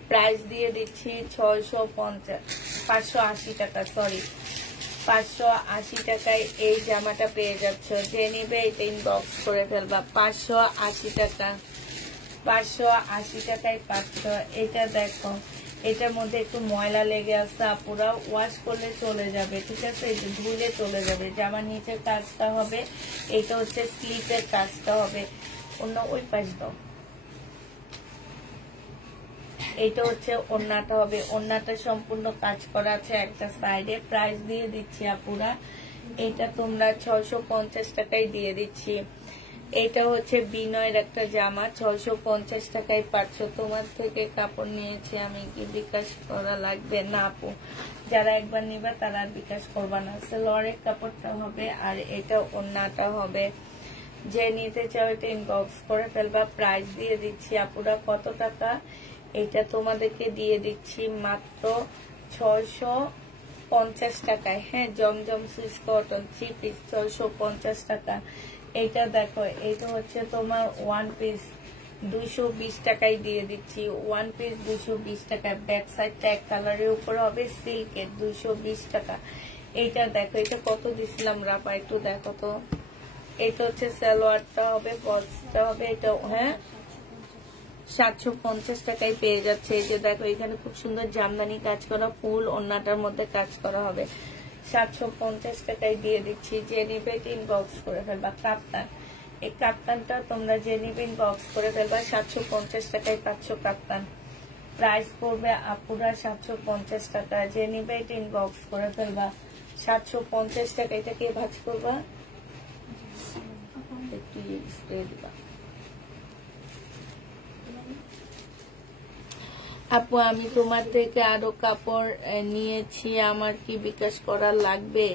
প্রাইস দিয়ে দিচ্ছি 580 টাকা, সরি 580 টাকায় এই জামাটা পেয়ে যাচ্ছ। যে নিবে এটা ইনবক্স করে ফেলবা। 580 টাকা, 580 টাকায় পাচ্ছ। এটা দেখো, এটার মধ্যে একটু ময়লা লেগে আসছে, পুরো ওয়াশ করলে চলে যাবে, ঠিক আছে, এই যে ধুলে চলে যাবে। জামার নিচের কাজটা হবে, এটা হচ্ছে স্লিপের কাজটা হবে। অন্য ওই পাশ দাও, এটা হচ্ছে ওড়নাটা হবে। ওড়নাটা সম্পূর্ণ কাজ করা আছে একটা সাইডে। প্রাইস দিয়ে দিচ্ছি আপুরা, এটা তোমরা 650 টাকায় দিয়ে দিচ্ছি। এটা হচ্ছে বিনয়ের একটা জামা, 650 টাকায় পাচ্ছ। তোমার থেকে কাপড় নিয়েছি আমি, কি বিকাশ করা লাগবে না আপু? যারা একবার নিবা তারা বিকাশ করবা না। সালোয়ারের কাপড়টা হবে, আর এটা ওড়নাটা হবে। যে নিতে চাও এটা ইনবক্স করে ফেলবা। প্রাইস দিয়ে দিচ্ছি আপুরা কত টাকা, এটা তোমাদেরকে দিয়ে দিচ্ছি মাত্র 650 টাকায়। হ্যাঁ, জমজম সুইস কটন 3 পিস 650 টাকা। এইটা দেখো, এইটা হচ্ছে তোমার 1 পিস 220 টাকায় দিয়ে দিচ্ছি। 1 পিস 220 টাকা। ব্যাক সাইডটা এক কালারের উপর হবে, সিল্কের, 220 টাকা। এইটা দেখো, এটা কত দিছিলাম রাপা, একটু দেখো তো। এটা হচ্ছে সালোয়ারটা হবে, পলসটা হবে, এটা হ্যাঁ 750 টাকায় পেয়ে যাচ্ছে। এই যে দেখো, এখানে খুব সুন্দর জামদানি কাজ করা, ফুল ওড়নাটার মধ্যে কাজ করা হবে। 750 টাকায় দিয়ে দিচ্ছি। যে নিবে ইনবক্স করে ফেলবা। কাপ্তান, এই কাপ্তানটা তোমরা যে নিবে ইনবক্স করে ফেলবা। 750 টাকায় পাচ্ছ কাপ্তান। প্রাইস পড়বে আপুরা 750 টাকা। যে নিবে এটা ইনবক্স করে ফেলবা। 750 টাকা। এটাকে ভাজ করবা, একটু স্প্রে দিবা। আপু আমি তোমার থেকে আরো কাপড় নিয়েছি, আমার কি বিকাশ করা লাগবে?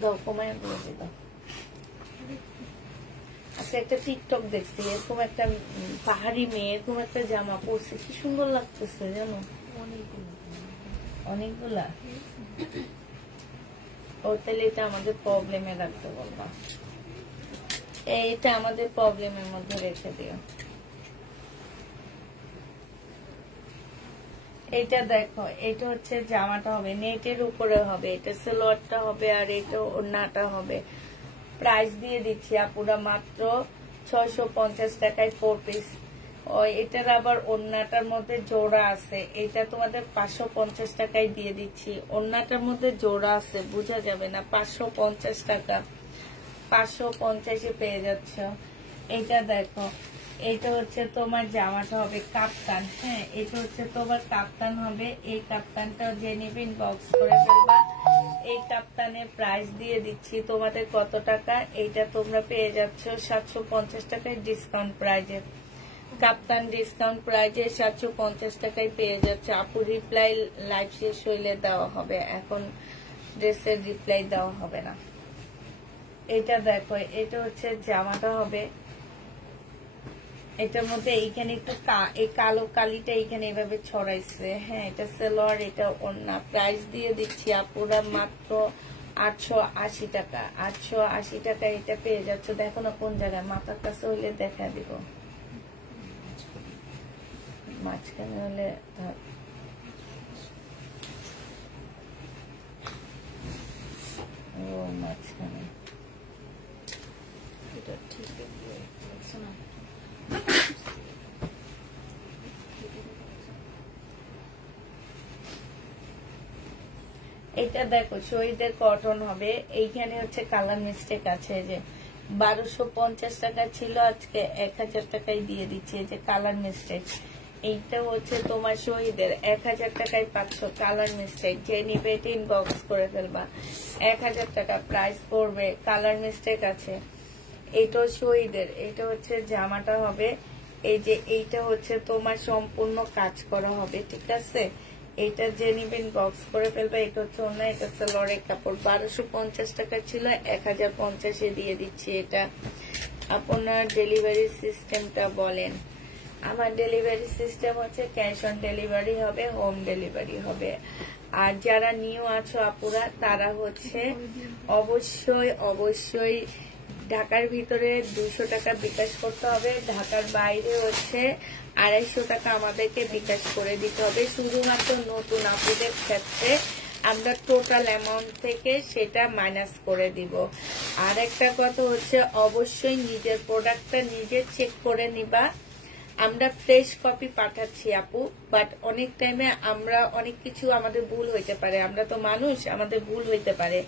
দাও, কমায় বলে দাও। আচ্ছা, একটা টিকটক দেখছি, এরকম একটা পাহাড়ি মেয়ে এরকম একটা জামা পরছে, কি সুন্দর লাগতেছে জানো, অনেকগুলা। ও তাহলে এটা আমাদের প্রবলেমে রাখতে বলবা, এইটা আমাদের প্রবলেমের মধ্যে রেখে দিও। এটা দেখো, এটা হচ্ছে জামাটা হবে, নেটের উপরে হবে, এটা সালোয়ারটা হবে, আর এটা ওড়নাটা হবে। প্রাইস দিয়ে দিচ্ছি আপুরা মাত্র 650 টাকায় 4 পিস। এটার আবার ওড়নাটার মধ্যে জোড়া আছে, এটা তোমাদের 550 টাকায় দিয়ে দিচ্ছি। ওড়নাটার মধ্যে জোড়া আছে, বোঝা যাবে না। 550 টাকা, 550-এ পেয়ে যাচ্ছ। এটা দেখো, এটা হচ্ছে তোমার জামাটা হবে কাপ্তান। হ্যাঁ, এটা হচ্ছে তোমার কাপ্তান হবে। এই কাপ্তানটা যে নিবে ইনবক্স করে ফেলবা। এই কাপ্তানের প্রাইস দিয়ে দিচ্ছি তোমাদের কত টাকা, এইটা তোমরা পেয়ে যাচ্ছ 750 টাকায় ডিসকাউন্ট প্রাইজে। কাপ্তান ডিসকাউন্ট প্রাইজে 750 টাকায় পেয়ে যাচ্ছে। আপু রিপ্লাই লাইভ শেষ হইলে দেওয়া হবে, এখন ড্রেসের রিপ্লাই দেওয়া হবে না। এটা দেখো, এটা হচ্ছে জামাটা হবে। এটার মধ্যে এইখানে একটু এই কালো কালিটা এইখানে এইভাবে ছড়াইছে। হ্যাঁ, এটা সালোয়ার, এটা ওড়না। প্রাইস দিয়ে দিচ্ছি আপুরা মাত্র 880 টাকা। 880 টাকা এটা পেয়ে যাচ্ছে। দেখো না কোন জায়গায়, মাথার কাছে হইলে দেখা দিব, মাঝখানে হলে ও মাঝখানে এটা ঠিক আছে না। এটা দেখো, শহীদের কটন হবে। এইখানে হচ্ছে কালার মিস্টেক আছে, যে 1250 টাকা ছিল, আজকে 1000 টাকায় দিয়ে দিচ্ছে, যে কালার মিস্টেক। এইটা হচ্ছে তোমার শহীদের 1000 টাকায় পাচ্ছ, কালার মিস্টেক। যে নিবে এটা ইনবক্স করে ফেলবা। 1000 টাকা প্রাইস পড়বে, কালার মিস্টেক আছে। এইটা শহীদের, এটা হচ্ছে জামাটা হবে। এই যে এইটা হচ্ছে তোমার সম্পূর্ণ কাজ করা হবে, ঠিক আছে। এটা যে নিবেন বক্স করে ফেলবে। এটা হচ্ছে অন্য, এটা সালোয়ারের কাপড়। 1250 টাকা ছিল, 1050-এ দিয়ে দিচ্ছি। এটা আপনার ডেলিভারি সিস্টেমটা বলেন। আমার ডেলিভারি সিস্টেম হচ্ছে ক্যাশ অন ডেলিভারি হবে, হোম ডেলিভারি হবে। আর যারা নিউ আছো আপুরা তারা হচ্ছে অবশ্যই অবশ্যই ঢাকার ভিতরে 200 টাকা বিকাশ করতে হবে, ঢাকার বাইরে হচ্ছে 250 টাকা আমাদেরকে বিকাশ করে দিতে হবে। শুধুমাত্র নতুন আপুদের ক্ষেত্রে আমরা টোটাল অ্যামাউন্ট থেকে সেটা মাইনাস করে দিব। আর একটা কথা হচ্ছে অবশ্যই নিজের প্রোডাক্টটা নিজে চেক করে নিবা। আমরা ফ্রেশ কপি পাঠাচ্ছি আপু, বাট অনেক টাইমে আমরা অনেক কিছু আমাদের ভুল হইতে পারে, আমরা তো মানুষ, আমাদের ভুল হইতে পারে।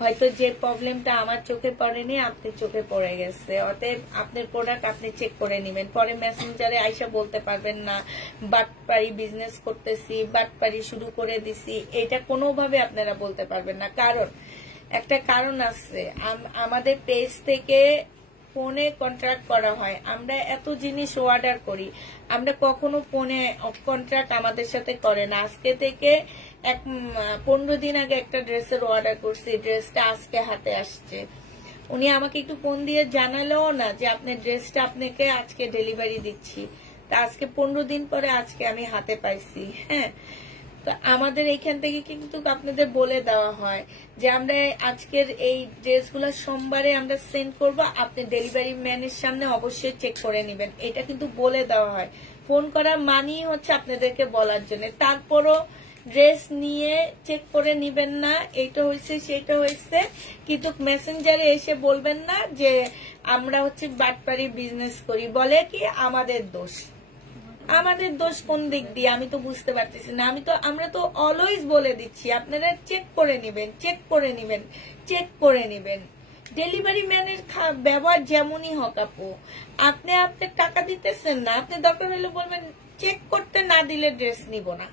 হয়তো যে প্রবলেমটা আমার চোখে পড়েনি আপনি চোখে পড়ে গেছে, অতএব আপনার প্রোডাক্ট আপনি চেক করে নেবেন। পরে মেসেঞ্জারে আইসা বলতে পারবেন না বাটপারি বিজনেস করতেছি, বাটপারি শুরু করে দিছি, এটা কোনোভাবে আপনারা বলতে পারবেন না। কারণ একটা কারণ আছে, আমাদের পেজ থেকে ফোনে কন্ট্রাক্ট করা হয়, আমরা এত জিনিস অর্ডার করি, আমরা কখনো ফোনে কন্ট্রাক্ট আমাদের সাথে করে না। আজকে থেকে 15 দিন আগে একটা ড্রেসের অর্ডার করছি, ড্রেসটা আজকে হাতে আসছে। উনি আমাকে একটু ফোন দিয়ে জানালেও না যে আপনার ড্রেসটা আপনাকে আজকে ডেলিভারি দিচ্ছি, তা আজকে 15 দিন পরে আজকে আমি হাতে পাইছি। হ্যাঁ, তো আমাদের এইখান থেকে কিন্তু আপনাদের বলে দেওয়া হয় যে আমরা আজকের এই ড্রেসগুলো সোমবারে আমরা সেন্ড করব, আপনি ডেলিভারি ম্যানের সামনে অবশ্যই চেক করে নেবেন, এটা কিন্তু বলে দেওয়া হয়। ফোন করার মানেই হচ্ছে আপনাদেরকে বলার জন্য। তারপরও ড্রেস নিয়ে চেক করে নিবেন না, এইটা হয়েছে সেটা হয়েছে, কিন্তু মেসেঞ্জারে এসে বলবেন না যে আমরা হচ্ছে বাটপারি বিজনেস করি, বলে কি আমাদের দোষ। আমাদের দোষ কোন দিক দিয়ে আমি তো বুঝতে পারতেছি না। আমরা তো অলওয়েজ বলে দিচ্ছি আপনারা চেক করে নেবেন, চেক করে নেবেন, চেক করে নেবেন। ডেলিভারি ম্যানের ব্যবহার যেমনই হোক আপু, আপনি আপনার টাকা দিতেছেন না, আপনি দরকার হলে বলবেন চেক করতে না দিলে ড্রেস নিব না,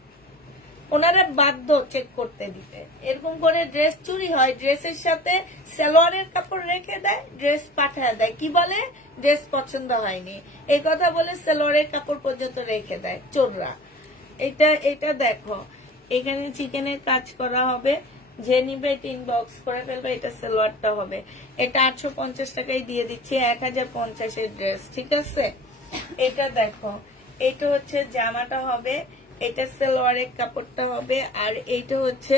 ওনারা বাধ্য চেক করতে দিতে। এরকম করে ড্রেস চুরি হয়, ড্রেসের সাথে সালোয়ারের কাপড় রেখে দেয়, ড্রেস পাঠায় দেয়, কি বলে ড্রেস পছন্দ হয়নি, এই কথা বলে সালোয়ারের কাপড় পর্যন্ত রেখে দেয় চোররা। এটা দেখো, এখানে চিকেনের কাজ করা হবে, যে নিবে এটা ইনবক্স করে ফেলবে, এটা সালোয়ারটা হবে। এটা 850 টাকায় দিয়ে দিচ্ছি, 1050 ড্রেস, ঠিক আছে। এটা দেখো, এটা হচ্ছে জামাটা হবে, এটা সালোয়ারের কাপড়টা হবে, আর এইটা হচ্ছে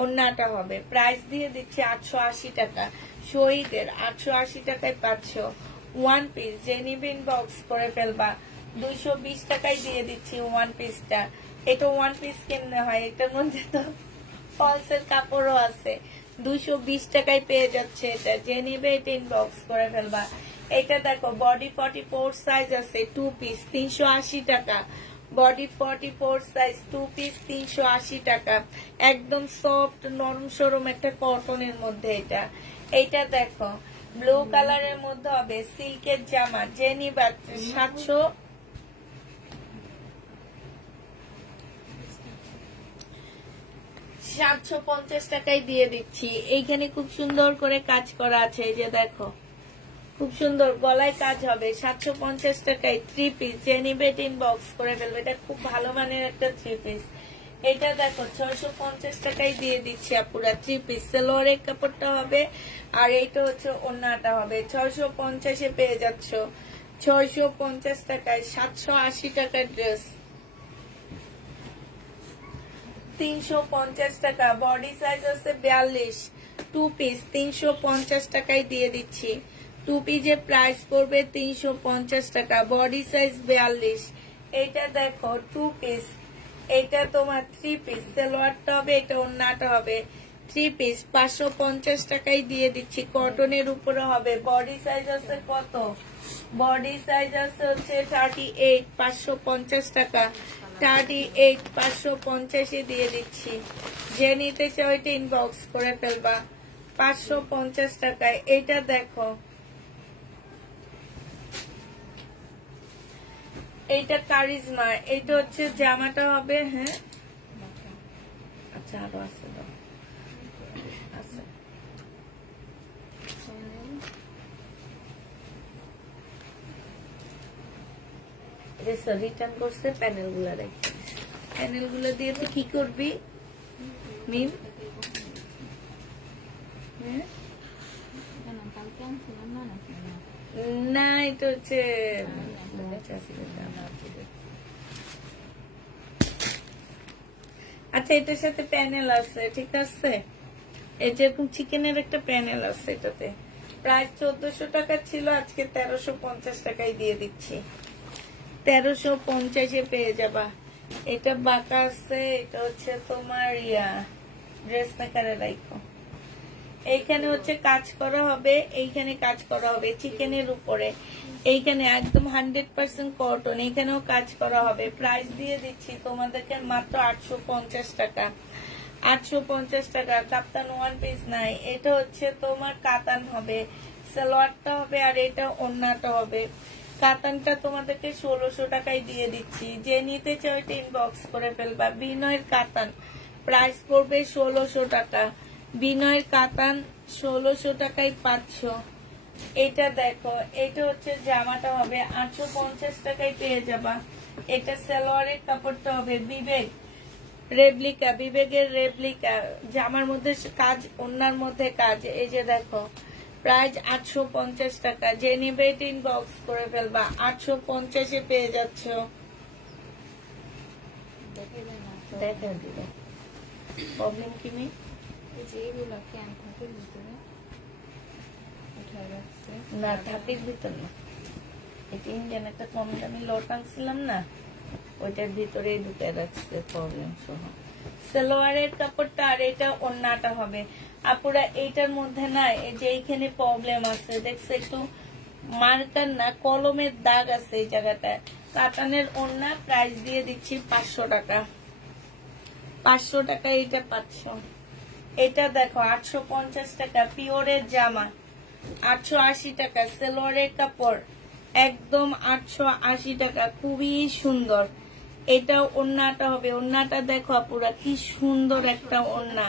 ওড়নাটা হবে। প্রাইস দিয়ে দিচ্ছি 880 টাকা, শহীদের 880 টাকায় পাচ্ছ। ওয়ান পিস যে নিবে ইনবক্স করে ফেলবা, 220 টাকায় দিয়ে দিচ্ছি ওয়ান পিসটা। এটা ওয়ান পিস কেমনে হয়, এটার মধ্যে তো ফলসের কাপড়ও আছে, 220 টাকায় পেয়ে যাচ্ছে এটা, যে নিবে এটা ইনবক্স করে ফেলবা। এটা দেখো বডি 44 সাইজ আছে, 2 পিস 380 টাকা, বডি 44 সাইজ 2 পিস 380 টাকা, একদম সফট নরম সরম একটা কটনের মধ্যে এটা। এইটা দেখো ব্লু কালারের মধ্যে হবে, সিল্কের জামা, যে নিবা 750 টাকায় দিয়ে দিচ্ছি। এইখানে খুব সুন্দর করে কাজ করা আছে, এই যে দেখো খুব সুন্দর গলায় কাজ হবে, 750 টাকায় 3 পিস, যে নিবে ইনবক্স করে ফেলবে, এটা খুব ভালো মানের একটা 3 পিস। এটা দেখো 650 টাকায় দিয়ে দিচ্ছি আপুরা, 3 পিস, সালোয়ারের কাপড়টা হবে, আর এইটা হচ্ছে ওড়নাটা হবে। 650 পেয়ে যাচ্ছ, 650 টাকায় 780 টাকার ড্রেস, 350 টাকা, বডি সাইজ আছে 42, 2 পিস 350 টাকায় দিয়ে দিচ্ছি। 2 পিসের প্রাইস পড়বে 350 টাকা, বডি সাইজ 42। এইটা দেখো 2 পিস, এটা তোমার 3 পিস, সালোয়ারটা হবে, এটা ওড়নাটা হবে, 3 পিস 550 টাকায় দিয়ে দিচ্ছি, কটনের উপরে হবে। বডি সাইজ আছে কত, বডি সাইজ আছে হচ্ছে 38, 550 টাকা, 38 550 দিয়ে দিচ্ছি। যে নিতে চাও এটা ইনবক্স করে ফেলবা, 550 টাকায়। এটা দেখো, এইটা কারিজমা, এইটা হচ্ছে জামাটা হবে। হ্যাঁ আচ্ছা, আরো আছে আচ্ছা, রিটার্ন করছে, প্যানেল গুলা রেখে, প্যানেল গুলো দিয়ে তো কি করবি মিম? না এটা হচ্ছে আচ্ছা এটার সাথে প্যানেল আছে, ঠিক আছে, এই যেরকম চিকেনের একটা প্যানেল আছে, এটাতে প্রায় 1400 টাকা ছিল, আজকে 1350 টাকায় দিয়ে দিচ্ছি। 1350-এ পেয়ে যাবা। এটা বাঁকা আছে, এটা হচ্ছে তোমার ড্রেস মেকারে রাখো। এইখানে হচ্ছে কাজ করা হবে, এইখানে কাজ করা হবে চিকেনের উপরে, এইখানে একদম 100% কটন, এইখানেও কাজ করা হবে। প্রাইস দিয়ে দিচ্ছি তোমাদেরকে মাত্র 850 টাকা। 850 টাকা। কাপ্তান ওয়ান পিস নাই, এটা হচ্ছে তোমার কাতান হবে, সালোয়ারটা হবে, আর এটা ওন্নাটা হবে। কাতানটা তোমাদেরকে 1600 টাকায় দিয়ে দিচ্ছি। যে নিতে চাও এটা ইনবক্স করে ফেলবা। বিনয়ের কাতান প্রাইস পড়বে 1600 টাকা। বিনয়ের কাতান 1600 টাকায় পাচ্ছ। এটা দেখো, এটা হচ্ছে জামাটা হবে 850 টাকায় পেয়ে যাবা। এটা সালোয়ারের কাপড়টা হবে বিবেক রেপ্লিকা, বিবেকের রেপ্লিকা, জামার মধ্যে কাজ, ওন্নার মধ্যে কাজ। এই যে দেখো, প্রাইস 850 টাকা। যে নিবে এটা ইনবক্স করে ফেলবা। 850-এ পেয়ে যাচ্ছ। দেখে দিবে প্রবলেম কি নেই। না থাপির ভিতর না, এটা ইন্ডিয়ান একটা কম দামি লট আনছিলাম না, ওইটার ভিতরে ঢুকে রাখছে প্রবলেম সহ। সালোয়ারের কাপড়টা আর এটা ওন্নাটা হবে। আপুরা এইটার মধ্যে না এই যে এইখানে প্রবলেম আছে, দেখছো একটু মার্কার না কলমের দাগ আছে এই জায়গাটায়। কাতানের ওন্না প্রাইস দিয়ে দিচ্ছি 500 টাকা। 500 টাকা এটা পাচ্ছ। এটা দেখো 850 টাকা পিওরের জামা, 880 টাকা সালোয়ারের কাপড়, একদম 880 টাকা, খুবই সুন্দর। এটা ওন্নাটা হবে, ওন্নাটা দেখো পুরা কি সুন্দর একটা ওন্না।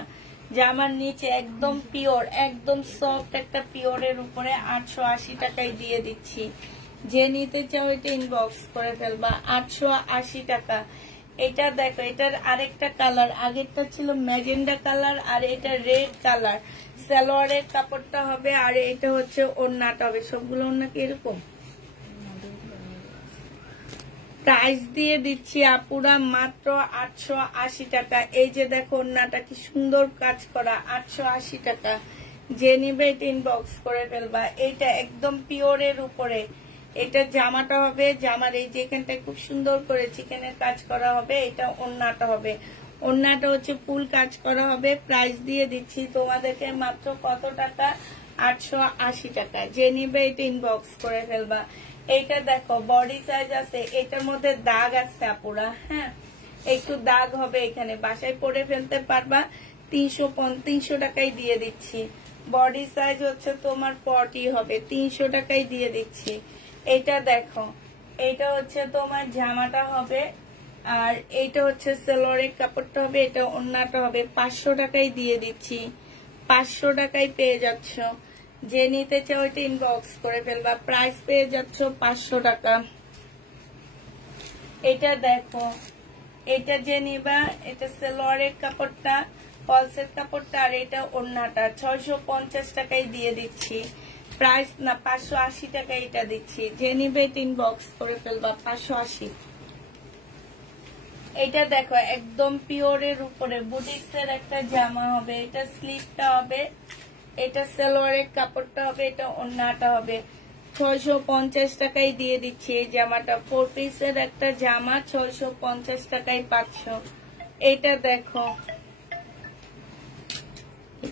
জামার নিচে একদম পিওর, একদম সফট একটা পিওরের উপরে 880 টাকায় দিয়ে দিচ্ছি। যে নিতে চাও এটা ইনবক্স করে ফেলবা। 880 টাকা। এটা দেখো, এটার আরেকটা কালার, আগেরটা ছিল ম্যাজেন্ডা কালার আর এটা রেড কালার। সালোয়ারের কাপড়টা হবে আর এটা হচ্ছে ওন্নাটা হবে। সবগুলো ওন্না কি এরকম? প্রাইস দিয়ে দিচ্ছি আপুরা মাত্র 880 টাকা। এই যে দেখো ওন্নাটা কি সুন্দর কাজ করা, 880 টাকা। যে নিবে এটা ইনবক্স করে ফেলবা। এটা একদম পিওরের উপরে, এটা জামাটা হবে, জামার এই যে এখানটা খুব সুন্দর করে চিকেনের কাজ করা হবে। এটা ওন্নাটা হবে, ওন্নাটা হচ্ছে ফুল কাজ করা হবে। প্রাইস দিয়ে দিচ্ছি তোমাদেরকে মাত্র কত টাকা? 880 টাকা। যে নিবে এটা ইনবক্স করে ফেলবা। এইটা দেখো বডি সাইজ আছে, এটার মধ্যে দাগ আছে আপুরা, হ্যাঁ একটু দাগ হবে এখানে, বাসায় পরে ফেলতে পারবা। 300 টাকায় দিয়ে দিচ্ছি। বডি সাইজ হচ্ছে তোমার 40 হবে, 300 টাকায় দিয়ে দিচ্ছি। এটা দেখো, এটা হচ্ছে তোমার জামাটা হবে আর এইটা হচ্ছে সালোয়ারের কাপড়টা হবে, এটা ওন্নাটা হবে। 500 টাকায় দিয়ে দিচ্ছি। 500 টাকায় পেয়ে যাচ্ছ। যে নিতে চাও এটা ইনবক্স করে ফেলবা। প্রাইস পেয়ে যাচ্ছ 500 টাকা। এটা দেখো, এটা যে নিবা, এটা সালোয়ারের কাপড়টা, ফলসের কাপড়টা আর এটা ওন্নাটা 650 টাকায় দিয়ে দিচ্ছি। প্রাইস না 580 টাকায় এটা দিচ্ছি। যে নিবে এটা ইনবক্স করে ফেলবা। 580। এটা দেখো একদম পিওরের উপরে বুটিক্সের একটা জামা হবে, এটা স্লিভটা হবে, এটা সালোয়ারের কাপড়টা হবে, এটা ওন্নাটা হবে। 650 টাকায় দিয়ে দিচ্ছি এই জামাটা। 4 পিসের একটা জামা 650 টাকায় পাচ্ছ। এটা দেখো,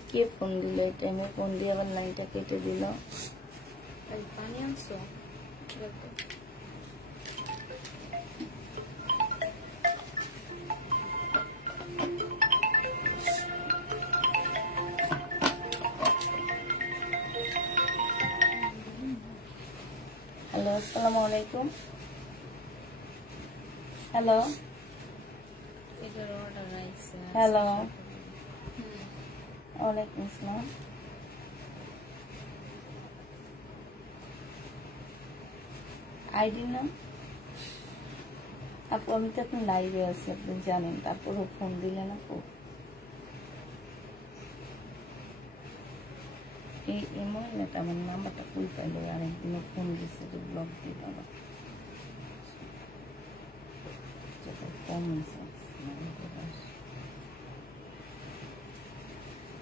কে ফোন দিল এই টাইমে? ফোন দিয়ে আবার লাইনটা কেটে দিল। পানি আনছো? হ্যালো, আসসালামু আলাইকুম। হ্যালো হ্যালো, ওয়ালাইকুম আসসালাম। আইডি নাম আপু? আমি তো এখন লাইভে আছি, আপনি জানেন, তারপরও ফোন দিলেন আপু। এই মহিলাটা আমার নাম্বারটা কই পাইলো? আরেকদিনও ফোন দিচ্ছে তো ব্লক দিয়ে দেওয়া। কম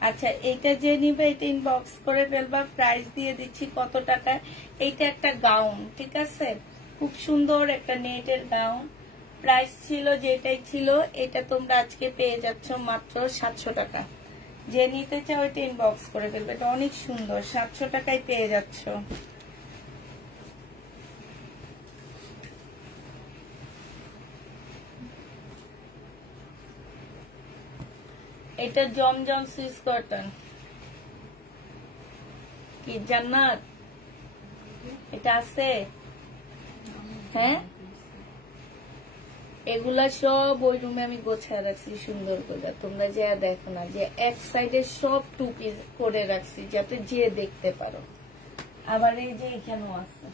আচ্ছা, এইটা যে নিবে এটা ইনবক্স করে ফেলবা, প্রাইস দিয়ে দিচ্ছি কত টাকা। এইটা একটা গাউন, ঠিক আছে, খুব সুন্দর একটা নেটের গাউন। প্রাইস ছিল যেটাই ছিল, এটা তোমরা আজকে পেয়ে যাচ্ছ মাত্র 700 টাকা। যে নিতে চাও এটা ইনবক্স করে ফেলবে, এটা অনেক সুন্দর, 700 টাকায় পেয়ে যাচ্ছ। এটা জমজম সুইস কটন, কি জান্নাত এটা আছে? হ্যাঁ, এগুলা সব ওই রুমে আমি গোছায় রাখছি সুন্দর করে, তোমরা যে দেখো না, যে এক সাইডে সব টু পিস করে রাখছি যাতে যে দেখতে পারো। আবার এই যে এখানেও আছে।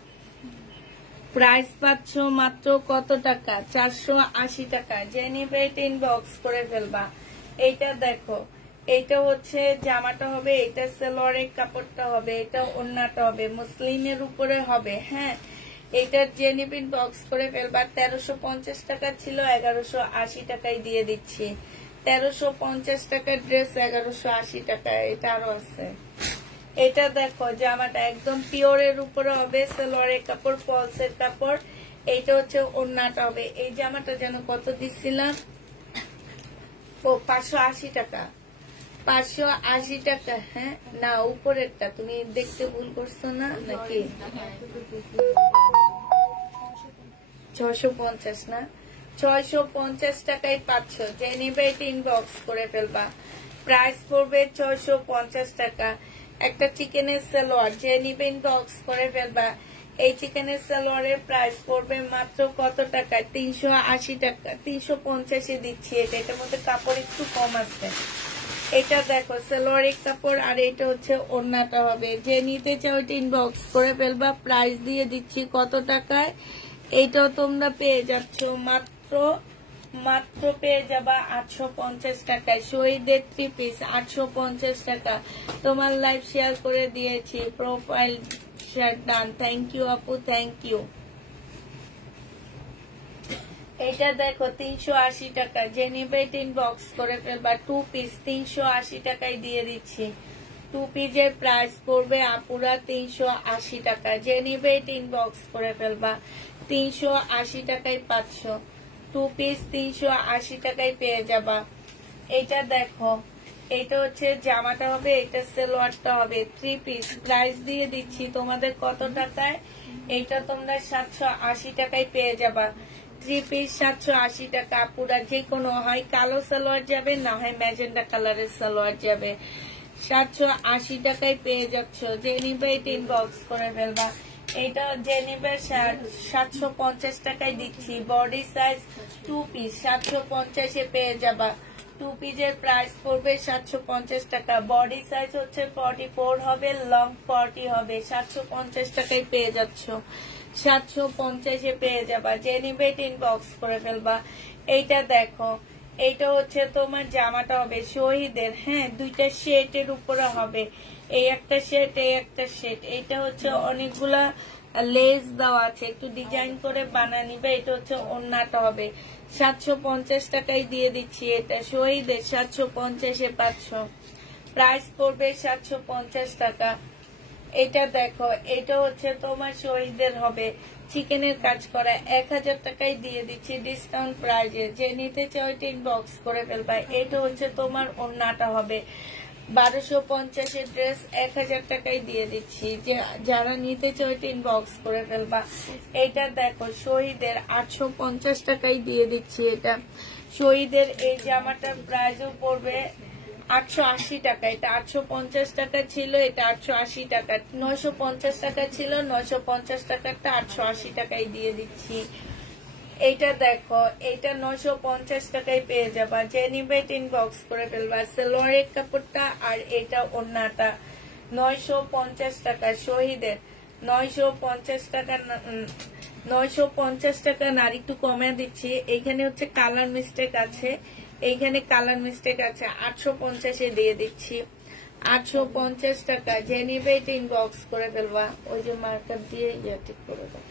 প্রাইস পাচ্ছ মাত্র কত টাকা? 480 টাকা। যে নিবে এটা ইনবক্স করে ফেলবা। এইটা দেখো, এইটা হচ্ছে জামাটা হবে, এটা সালোয়ারের কাপড়টা হবে, এটা ওড়নাটা হবে, মুসলিমের উপরে হবে। হ্যাঁ, এইটার যে নিবে ইনবক্স করে ফেলবা। 1350 টাকা ছিল, 1180 টাকায় দিয়ে দিচ্ছি। 1350 টাকার ড্রেস 1180 টাকা। এটা আরো আছে। এটা দেখো, জামাটা একদম পিওরের উপরে হবে, সালোয়ারের কাপড়, ফলসের কাপড়। এইটা হচ্ছে ওড়নাটা হবে। এই জামাটা যেন কত দিচ্ছিলাম? ও 580 টাকা। 580 টাকা। হ্যাঁ না, উপরেরটা তুমি দেখতে ভুল করছো না নাকি? 650 না, 650 টাকায় পাচ্ছ। যে নিবে এটা ইনবক্স করে ফেলবা। প্রাইস পড়বে 650 টাকা। একটা চিকেনের সালোয়ার, যে নিবে ইনবক্স করে ফেলবা। এই চিকেনের সালোয়ারের প্রাইস পড়বে মাত্র কত টাকা? 380 টাকা। 350 দিচ্ছি এটা। এটার মধ্যে কাপড় একটু কম আছে। এটা দেখো সালোয়ারের কাপড়, আর এটা হচ্ছে ওড়নাটা হবে। যে নিতে চাও এটা ইনবক্স করে ফেলবা। প্রাইস দিয়ে দিচ্ছি কত টাকায়? এইটাও তোমরা পেয়ে যাচ্ছ মাত্র পেয়ে যাবা 850 টাকায়। শহীদের 3 পিস 850 টাকা। তোমার লাইভ শেয়ার করে দিয়েছি, profile share done. Thank you আপু, থ্যাংক ইউ। এটা দেখো 380 টাকা। যে নিবে এটা ইনবক্স করে ফেলবা। 2 পিস 380 টাকায় দিয়ে দিচ্ছি। 2 পিসের প্রাইস পড়বে আপুরা 380 টাকা। যে নিবে এটা ইনবক্স করে ফেলবা। 380 টাকায় পাচ্ছ। 2 পিস 380 টাকায় পেয়ে যাবা। এটা দেখো, এটা হচ্ছে জামাটা হবে, এটা সালোয়ারটা হবে। 3 পিস প্রাইস দিয়ে দিচ্ছি তোমাদের কত টাকায়? এটা তোমরা 780 টাকায় পেয়ে যাবা। 3 পিস 780 টাকা। পুরা যে কোনো হয় কালো সালোয়ার যাবে, না হয় ম্যাজেন্ডা কালারের সালোয়ার যাবে। 780 টাকায় পেয়ে যাচ্ছ। যে নিবে এটা ইনবক্স করে ফেলবা। এটা যে নিবে 750 টাকায় দিচ্ছি। বডি সাইজ 2 পিস 750 পেয়ে যাবা। 2 পিসের প্রাইস পড়বে 750 টাকা। বডি সাইজ হচ্ছে 44 হবে, লং 40 হবে। 750 টাকায় পেয়ে যাচ্ছ। 750 পেয়ে যাবা। যে নিবে এটা ইনবক্স করে ফেলবা। এইটা দেখো, এইটা হচ্ছে তোমার জামাটা হবে শহীদের। হ্যাঁ, দুইটা শেডের উপরে হবে। এই একটা শেড, এই একটা শেড। এইটা হচ্ছে অনেকগুলা লেস দেওয়া আছে, একটু ডিজাইন করে বানা নিবে। এটা হচ্ছে ওড়নাটা হবে। 750 টাকায় দিয়ে দিচ্ছি। এটা শহীদের 750 পাচ্ছ। প্রাইস পড়বে 750 টাকা। এটা দেখো, এটা হচ্ছে তোমার শহীদের হবে, চিকেনের কাজ করা। 1000 টাকায় দিয়ে দিচ্ছি ডিসকাউন্ট প্রাইজে। যে নিতে চাও এটা ইনবক্স করে ফেলবা। এটা হচ্ছে তোমার ওড়নাটা হবে। 1250 ড্রেস 1000 টাকায় দিয়ে দিচ্ছি। যে যারা নিতে চাও এটা ইনবক্স করে ফেলবা। এটা দেখো শহীদের 850 টাকায় দিয়ে দিচ্ছি। এটা শহীদের এই জামাটার প্রাইসও পড়বে 880 টাকা। এটা 850 টাকা ছিল, এটা 880 টাকা। 950 টাকা ছিল, 950 টাকাটা 880 টাকায় দিয়ে দিচ্ছি। এইটা দেখো, এইটা 950 টাকায় পেয়ে যাবা। যে নিবে এটা ইনবক্স করে ফেলবা। সালোয়ারের কাপড়টা আর এটা ওড়নাটা 950 টাকা। শহীদের 950 টাকা, 950 টাকা না, আর একটু কমে দিচ্ছি। এইখানে হচ্ছে কালার মিস্টেক আছে, এইখানে কালার মিস্টেক আছে। 850 দিয়ে দিচ্ছি। 850 টাকা। যে নিবে এটা ইনবক্স করে ফেলবা। ওই যে মার্কার দিয়ে ইয়ে ঠিক করে দাও।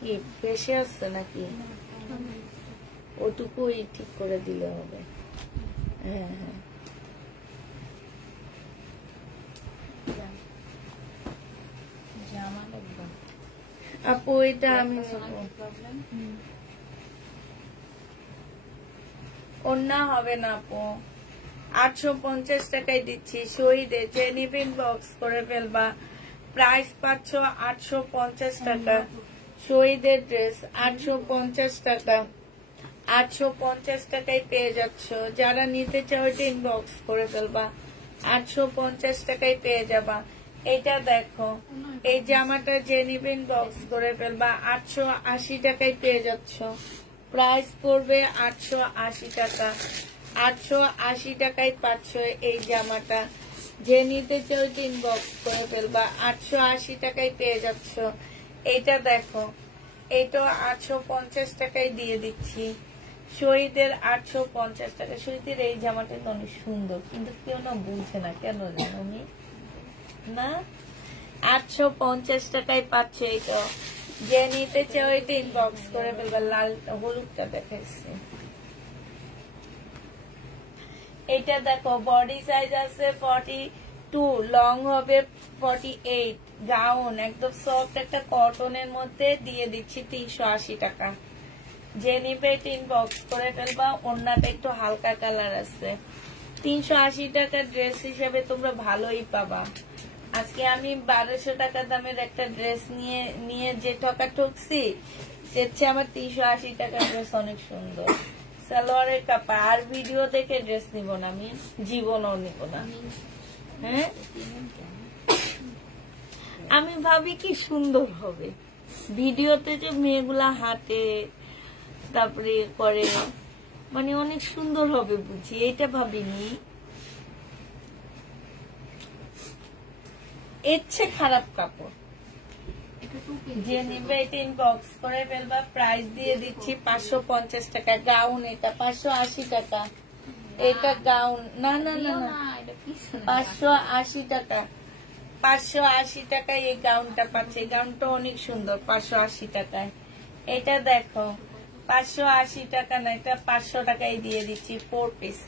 কি ফেসে আসছে নাকি? ওটুকুই ঠিক করে দিলে হবে। হ্যাঁ হ্যাঁ, আপু এটা আমি ওন্না হবে না আপু, 850 টাকায় দিচ্ছি। শহীদে যে নিবেন বক্স করে ফেলবা, প্রাইস পাচ্ছ 850 টাকা। শহীদের ড্রেস 850 টাকা, 850 টাকায় পেয়ে যাচ্ছ। যারা নিতে চাও ইনবক্স করে ফেলবা, 850 টাকায় পেয়ে যাবা। এটা দেখো, এই জামাটা যে নিবেন বক্স করে ফেলবা, 880 টাকায় পেয়ে যাচ্ছ। প্রাইস পড়বে 880 টাকা, 880 টাকায় পাচ্ছ এই জামাটা। যে নিতে চাও ইনবক্স করে ফেলবা, 880 টাকায় পেয়ে যাচ্ছ। এটা দেখো, এটা 850 টাকায় দিয়ে দিচ্ছি। শহীদের 850 টাকা। শহীদের এই জামাটা অনেক সুন্দর, কিন্তু কেউ না বুঝে না কেন জানো না। 850 টাকায় পাচ্ছে এটা। যে নিতে চাও এটা ইনবক্স করে ফেলবা। লাল হলুদটা দেখাচ্ছি। এটা দেখো, বডি সাইজ আছে 42, লং হবে 48, গাউন একদম সফট একটা কটনের মধ্যে দিয়ে দিচ্ছি 380 টাকা। যে নিবে এটা ইনবক্স করে ফেলবা। ওড়নাটা একটু হালকা কালার আছে। 380 টাকার ড্রেস হিসেবে তোমরা ভালোই পাবা। আজকে আমি 1200 টাকা দামের একটা ড্রেস নিয়ে যে ঠকা ঠকছি, সেটা আমার 380 টাকার ড্রেস অনেক সুন্দর। সালোয়ারের কাপড় আর ভিডিও দেখে ড্রেস নিব না, আমি জীবনও নিব না। হ্যাঁ, আমি ভাবি কি সুন্দর হবে ভিডিওতে, যে মেয়েগুলা হাঁটে তারপরে করে, মানে অনেক সুন্দর হবে বুঝি, এটা ভাবিনি। এর চেয়ে খারাপ কাপড়। যে নিবে এটা ইনবক্স করে ফেলবা। প্রাইস দিয়ে দিচ্ছি 550 টাকা। গাউন এটা 580 টাকা। এটা গাউন না না না না 580 টাকা। 580 টাকায় এই গাউনটা পাচ্ছে। এই গাউনটা অনেক সুন্দর, 580 টাকায়। এটা দেখো, 580 টাকা না, এটা 500 টাকায় দিয়ে দিচ্ছি 4 পিস।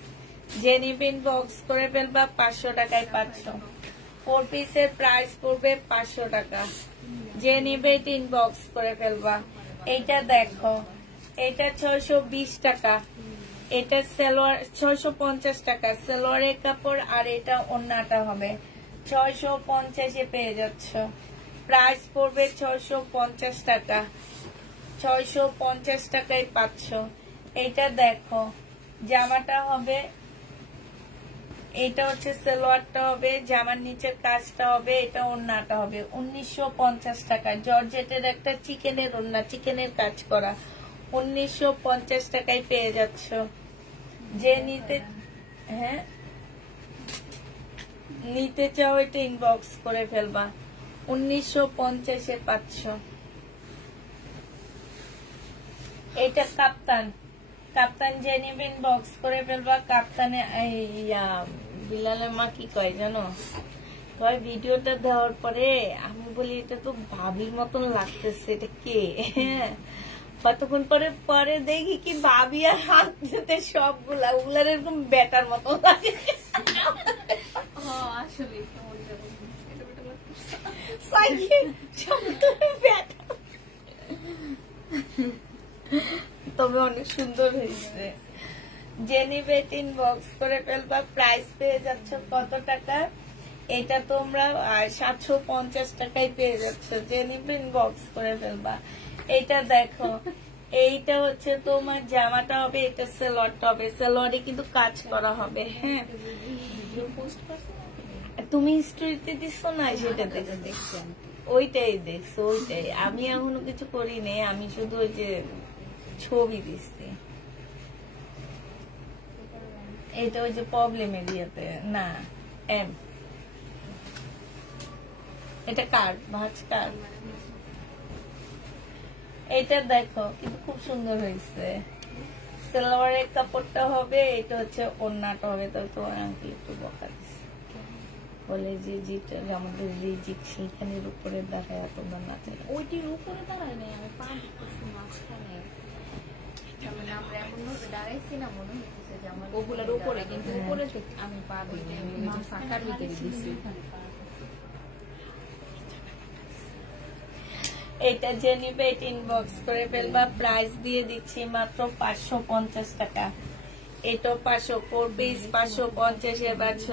যে নিবে ইনবক্স করে ফেলবা, 500 টাকায় পাচ্ছ। 4 পিসের প্রাইস পড়বে 500 টাকা। যে নিবে এটা ইনবক্স করে ফেলবা। এইটা দেখো, এটা 620 টাকা। এটা সালোয়ার 650 টাকা সালোয়ারের কাপড়, আর এটা ওড়নাটা হবে 650-এ পেয়ে যাচ্ছ। প্রাইস পড়বে 650 টাকা। 650 টাকায় পাচ্ছ। এইটা দেখো, জামাটা হবে, এটা হচ্ছে সালোয়ারটা হবে, জামার নিচের কাজটা হবে, এটা ওড়নাটা হবে 1950 টাকা। জর্জেটের একটা চিকেনের ওড়না, চিকেনের কাজ করা, 1950 টাকায় পেয়ে যাচ্ছ। যে নিতে চাও এটা ইনবক্স করে ফেলবা। 1950-এ পাচ্ছ। এটা কাপ্তান যে নিবে ইনবক্স করে ফেলবা। কাপ্তানে বিলালের মা কি কয় জানো, কয় ভিডিওটা দেওয়ার পরে আমি বলি এটা তো ভাবির মতন লাগতেছে, এটা কে? কতক্ষণ পরে দেখি কি ভাবি আর হাতে সবগুলা ওগুলার এরকম বেটার মতো লাগে। তবে অনেক সুন্দর হয়েছে। যে নিবে ইনবক্স করে ফেলবা। প্রাইস পেয়ে যাচ্ছ কত টাকা? এটা তোমরা 750 টাকায় পেয়ে যাচ্ছ। যে নিবে ইনবক্স করে ফেলবা। এটা দেখো, এইটা হচ্ছে তোমার জামাটা হবে, এটা সালোয়ারটা হবে। সালোয়ারে কিন্তু কাজ করা হবে। হ্যাঁ, তুমি স্টোরিতে দিচ্ছ না, সেটা দেখছো, ওইটাই দেখছো, ওইটাই। আমি এখনো কিছু করিনি, আমি শুধু ওই যে ছবি দিচ্ছি। এটা ওই যে প্রবলেম এরিয়াতে না, এটা কার ভাঁজ কার। এটা দেখো, কিন্তু খুব সুন্দর হয়েছে। সালোয়ারের কাপড়টা হবে, এটা হচ্ছে ওড়নাটা হবে। তো আমাকে একটু বকা দিচ্ছে, বলে যে যেটা আমাদের রিজিক সেইখানের উপরে দাঁড়ায় তোমরা না চাই। ওইটির উপরে দাঁড়ায় নাই, আমি পা দিচ্ছি মাঝখানে। মানে আমরা এমন ভাবে দাঁড়াইছি না, মনে হচ্ছে যে আমার ওগুলার উপরে, কিন্তু উপরে আমি পা দিই ফাঁকার ভিতরে দিচ্ছি। এটা যে নিবে এটা ইনবক্স করে ফেলবা, প্রাইস দিয়ে দিচ্ছি মাত্র 550 টাকা। এটা 500 4 পিস 550 এর বাচ্চ।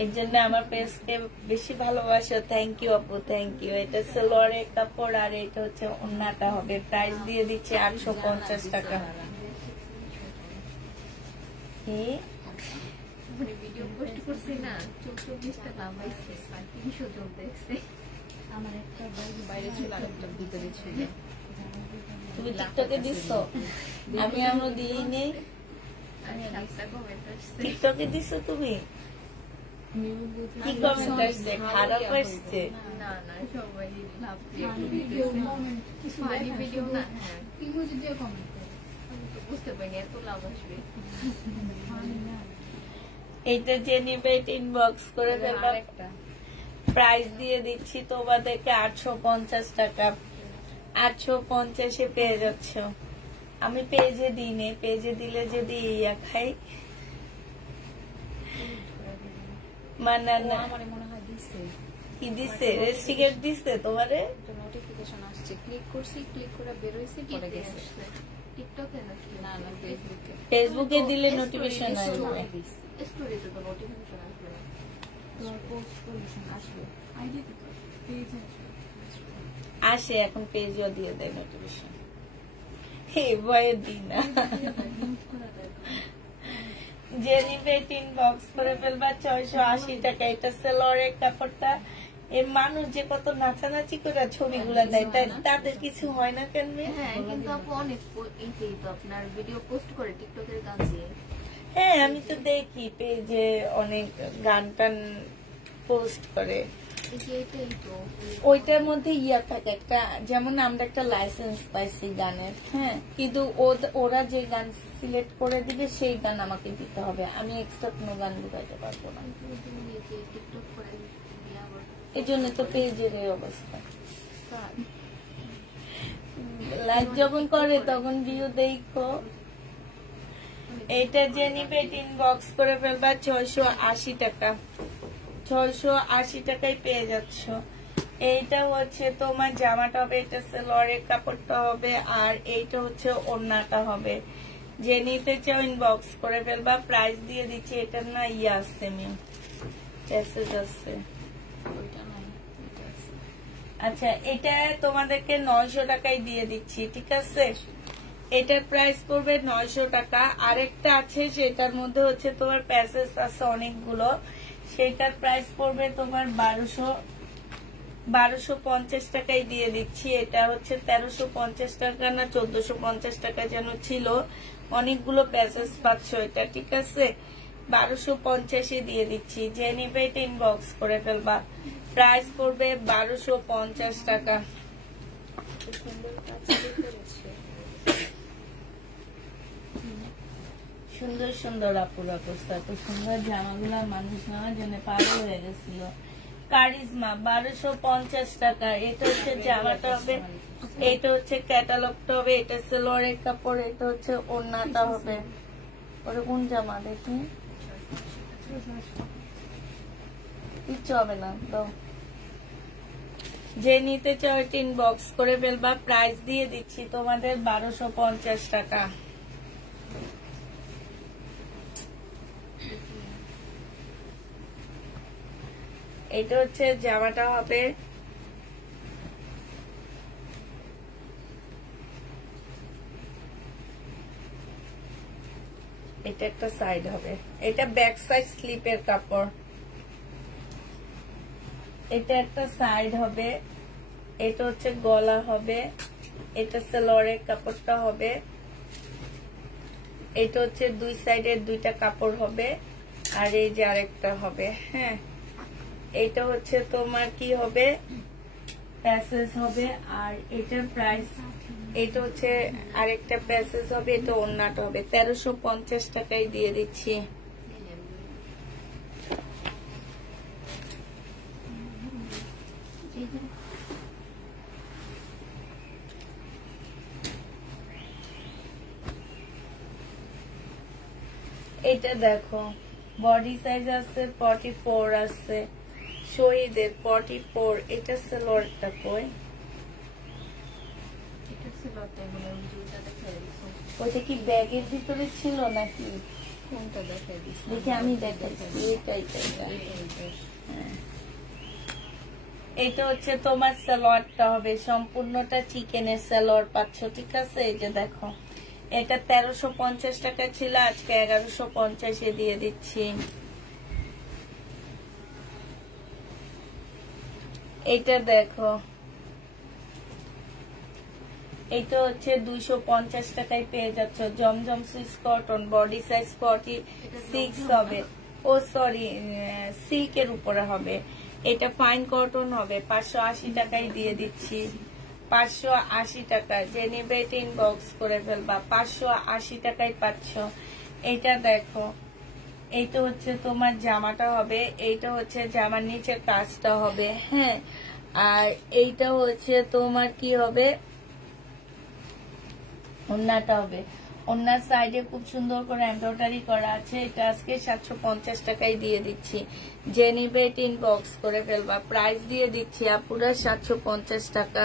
এর জন্য আমার পেজকে বেশি ভালোবাসো, থ্যাংক ইউ আপু, থ্যাংক ইউ। এটা সালোয়ারের কাপড় আর এটা হচ্ছে ওন্নাটা হবে। প্রাইস দিয়ে দিচ্ছি 850 টাকা। ভিডিও পোস্ট করছি না, 24টা লাভ আইছে, 300 জন দেখছে। আমার একটা বাইরে ছিল আর একটা ভিতরে ছিল। তুমি টিকটকে দিছো? আমি আমরা দিই নেই। আমি একটা কমেন্ট আসছে। টিকটকে দিছো তুমি? কি কমেন্ট আসছে? খারাপ আসছে? না না, সবাই লাভ দিয়ে ভিডিও কিছু ভিডিও না, ইমোজি দিয়ে কমেন্ট করে। আমি তো বুঝতে পারিনি এত লাভ আসবে। এইটা যে নিবে এটা ইনবক্স করে ফেলবা, প্রাইস দিয়ে দিচ্ছি তোমাদেরকে 850 টাকা। 850 এ পেয়ে যাচ্ছ। আমি পেজে দিই নে, পেজে দিলে যদি ইয়া খাই মানে না। আমার মনে হয় দিছে। কি দিছে? রেস্ট্রিকেট দিছে তোমারে? নোটিফিকেশন আসছে, ক্লিক করছি, ক্লিক করে বের হইছে, পড়ে গেছে। টিকটকে নাকি? না না, ফেসবুকে। ফেসবুকে দিলে নোটিফিকেশন আসবে। স্টোরিতে তো নোটিফিকেশন আসবে না, তোমার পোস্ট করলে আসবে। আইডিতে তো পেজে আসে, এখন পেজও দিয়ে দেয় নোটিফিকেশন। হে ভয়ে দিই না। যে নিবে ইনবক্স করে ফেলবা 680 টাকা। এটা সালোয়ারের কাপড়টা। এই মানুষ যে কত নাচানাচি করে ছবিগুলা দেয়, তাদের কিছু হয় না কেন? হ্যাঁ, কিন্তু আপু অনেক এই তো আপনার ভিডিও পোস্ট করে টিকটকের গান দিয়ে। হ্যাঁ, আমি তো দেখি পেজে অনেক গান টান পোস্ট করে। ওইটার মধ্যে ইয়া থাকে একটা, যেমন আমরা একটা লাইসেন্স পাইছি গানের, হ্যাঁ, কিন্তু ওরা যে গান সিলেক্ট করে দিবে সেই গান আমাকে দিতে হবে। আমি এক্সট্রা কোনো গান ঢুকাইতে পারবো না। এই জন্য তো পেজের এই অবস্থা। লাইক যখন করে তখন ভিউ দেখো। এইটা যে নিবে ইনবক্স করে ফেলবা 680 টাকা। 680 টাকায় পেয়ে যাচ্ছ। এইটা হচ্ছে তোমার জামাটা হবে, এটা সালোয়ারের কাপড়টা হবে, আর এইটা হচ্ছে ওড়নাটা হবে। যে নিতে চাও ইনবক্স করে ফেলবা, প্রাইস দিয়ে দিচ্ছি। এটার না ইয়া আছে, মেসেজ আছে। আচ্ছা, এটা তোমাদেরকে 900 টাকায় দিয়ে দিচ্ছি, ঠিক আছে? এটার প্রাইস পড়বে 900 টাকা। আরেকটা আছে, সেটার মধ্যে হচ্ছে তোমার প্যাসেজ আছে অনেকগুলো, সেটার প্রাইস পড়বে তোমার 1250 টাকায় দিয়ে দিচ্ছি। এটা হচ্ছে 1350 টাকা না 1450 টাকা যেন ছিল। অনেকগুলো প্যাসেজ পাচ্ছ এটা, ঠিক আছে? 1250 দিয়ে দিচ্ছি। যে নিবে এটা ইনবক্স করে ফেলবা, প্রাইস পড়বে 1250 টাকা। সুন্দর সুন্দর আপুরা করছে, এত সুন্দর জামাগুলা মানুষ নেওয়ার জন্য পাগল হয়ে গেছিল। কারিজমা 1250 টাকা। এটা হচ্ছে জামাটা হবে, এটা হচ্ছে ক্যাটালগটা হবে, এটা সালোয়ারের কাপড়, এটা হচ্ছে ওড়নাটা হবে। ওটা কোন জামা দেখি? কিচ্ছু হবে না, দাও। যে নিতে চাও ইনবক্স করে ফেলবা, প্রাইস দিয়ে দিচ্ছি তোমাদের 1250 টাকা। এটা হচ্ছে জামাটা হবে, এটা একটা সাইড হবে, এটা ব্যাক সাইড স্লিপের কাপড়। এটা একটা সাইড হবে, এটা হচ্ছে গলা হবে, এটা সালোয়ারের কাপড়টা হবে, এটা হচ্ছে দুই সাইডের দুইটা কাপড় হবে, আর এই যে আরেকটা হবে। হ্যাঁ, এটা হচ্ছে তোমার কি হবে, প্যাসেজ হবে। আর এটার প্রাইস, এটা হচ্ছে আরেকটা প্যাসেজ হবে, এটা ওড়নাটা হবে। 1350 টাকায় দিয়ে দিচ্ছি। এটা দেখো, বডি সাইজ আছে 44 আছে, শহীদের 44। এটা সালোয়ারটা কই? এটা সালোয়ারটা বলে জুতা দেখাই দিছো। ওটা কি ব্যাগের ভিতরে ছিল নাকি? কোনটা দেখাই দিছো? দেখি আমি দেখাচ্ছি। এইটাই এটা হচ্ছে তোমার সালোয়ারটা হবে, সম্পূর্ণটা চিকেনের সালোয়ার পাচ্ছ, ঠিক আছে? এই যে দেখো, এটা 1350 টাকা ছিল, আজকে 1150 দিয়ে দিচ্ছি। এটা দেখো, এটা হচ্ছে 250 টাকায় পেয়ে যাচ্ছ। জমজম সুইস কটন, বডি সাইজ 46 হবে। ও সরি, সিল্কের উপরে হবে। এটা ফাইন কটন হবে, 580 টাকায় দিয়ে দিচ্ছি। 580 টাকা, যে নেবে এটা ইনবক্স করে ফেলবা। 580 টাকায় পাচ্ছ। এটা দেখো, এইটা হচ্ছে তোমার জামাটা হবে, এইটা হচ্ছে জামার নিচে কাজটা হবে, হ্যাঁ। আর এইটা হচ্ছে তোমার কি হবে, ওন্নাটা হবে। ওন্নার সাইডে খুব সুন্দর করে এমব্রয়ডারি করা আছে। এটা আজকে 750 টাকায় দিয়ে দিচ্ছি। যে নিবে এটা ইনবক্স করে ফেলবা। প্রাইস দিয়ে দিচ্ছি আপুরা 750 টাকা।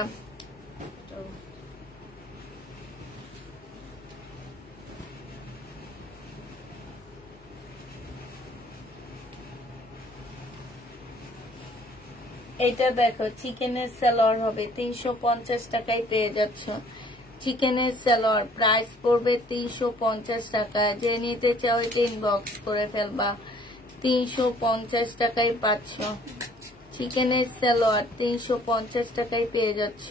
এটা দেখো, চিকেনের সালোয়ার হবে, 350 টাকায় পেয়ে যাচ্ছ। চিকেনের সালোয়ার প্রাইস পড়বে 350 টাকা। যে নিতে চাও এটা ইনবক্স করে ফেলবা। 350 টাকায় পাচ্ছ চিকেনের সালোয়ার, 350 টাকায় পেয়ে যাচ্ছ।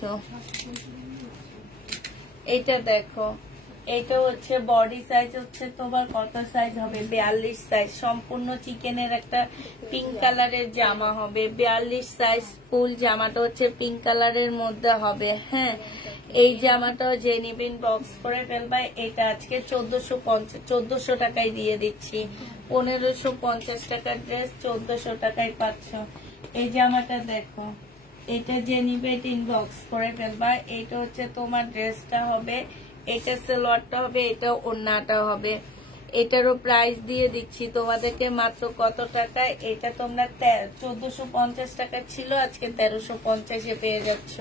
এটা দেখো, এটা হচ্ছে বডি সাইজ হচ্ছে তোমার কত সাইজ হবে, 42 সাইজ। সম্পূর্ণ চিকেনের একটা পিঙ্ক কালারের জামা হবে, 42 সাইজ। ফুল জামাটা হচ্ছে পিঙ্ক কালারের মধ্যে হবে, হ্যাঁ। এই জামাটাও যে নিবেন বক্স করে ফেলবা। এটা আজকে 1450 টাকায় দিয়ে দিচ্ছি। 1550 টাকার ড্রেস 1400 টাকায় পাচ্ছ। এই জামাটা দেখো, এটা যে নিবে এটা ইনবক্স করে ফেলবা। এটা হচ্ছে তোমার ড্রেসটা হবে, এটা সালোয়ারটা হবে, এটা ওড়নাটা হবে। এটারও প্রাইস দিয়ে দিচ্ছি তোমাদেরকে মাত্র কত টাকায়। এটা তোমরা 1450 টাকা ছিল, আজকে 1350 পেয়ে যাচ্ছ।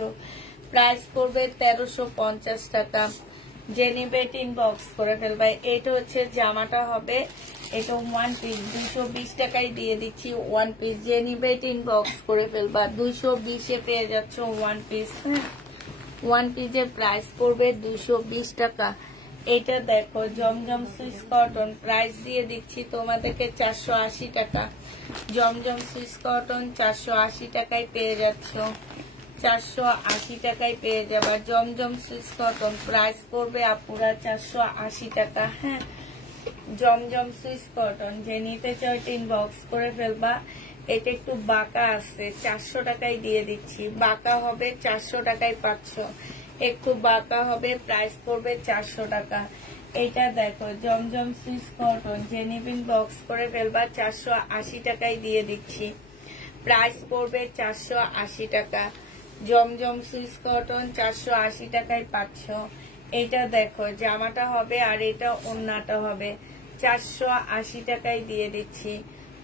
প্রাইস করবে 1350 টাকা। যে নিবে এটা ইনবক্স করে ফেলবা। এটা হচ্ছে জামাটা হবে, এটা 1 পিস 220 টাকায় দিয়ে দিচ্ছি। 1 পিস যে নিবে এটা ইনবক্স করে ফেলবা। 220 পেয়ে যাচ্ছ 1 পিস, হ্যাঁ। 1 পিসের প্রাইস পড়বে 220 টাকা। এটা দেখো, জমজম সুইস কটন, প্রাইস দিয়ে দিচ্ছি তোমাদেরকে 480 টাকা। জমজম সুইস কটন 480 টাকায় পেয়ে যাচ্ছ। 480 টাকায় পেয়ে যাবা জমজম সুইস কটন। প্রাইস পড়বে আপুরা 480 টাকা, হ্যাঁ। জমজম সুইস কটন যে নিতে চাও এটা ইনবক্স করে ফেলবা। এটা একটু বাঁকা আছে, 400 টাকায় দিয়ে দিচ্ছি। বাঁকা হবে 400 টাকায় পাচ্ছ। একটু বাঁকা হবে, প্রাইস পড়বে 400 টাকা। এটা দেখো, জমজম সুইস কটন যে নিবেন বক্স করে ফেলবা। 480 টাকায় দিয়ে দিচ্ছি। প্রাইস পড়বে 480 টাকা। জমজম সুইস কটন 480 টাকায় পাচ্ছ। এটা দেখো, জামাটা হবে আর এটা ওড়নাটা হবে, 480 টাকায় দিয়ে দিচ্ছি।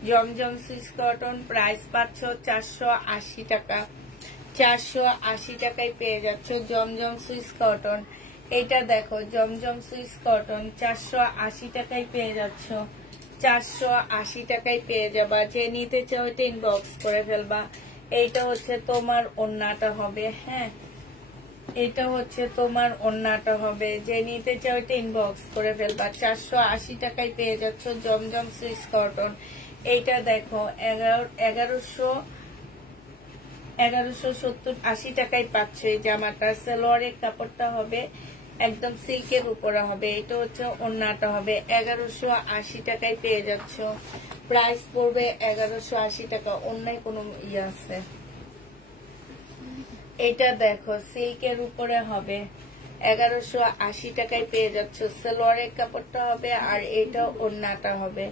জমজম সুইস কটন প্রাইস পাচ্ছ 480 টাকা। 480 টাকায় পেয়ে যাচ্ছ জমজম সুইস কটন। এটা দেখো, জমজম সুইস কটন 480 টাকায় পেয়ে যাচ্ছ। 480 টাকায় পেয়ে যাবা। যে নিতে চাও এটা ইনবক্স করে ফেলবা। এইটা হচ্ছে তোমার ওড়নাটা হবে, হ্যাঁ। এটা হচ্ছে তোমার ওড়নাটা হবে। যে নিতে চাও এটা ইনবক্স করে ফেলবা। 480 টাকায় পেয়ে যাচ্ছ জমজম সুইস কটন। এইটা দেখো, 1170-80 টাকায় পাচ্ছ এই জামাটা। সালোয়ারের কাপড়টা হবে একদম সিল্কের উপরে হবে। এটা হচ্ছে ওড়নাটা হবে, 1180 টাকায় পেয়ে যাচ্ছ। প্রাইস পড়বে 1180 টাকা। অন্যায় কোনো ইয়ে আছে। এটা দেখো, সিল্কের উপরে হবে, 1180 টাকায় পেয়ে যাচ্ছ। সালোয়ারের কাপড়টা হবে আর এটা ওড়নাটা হবে।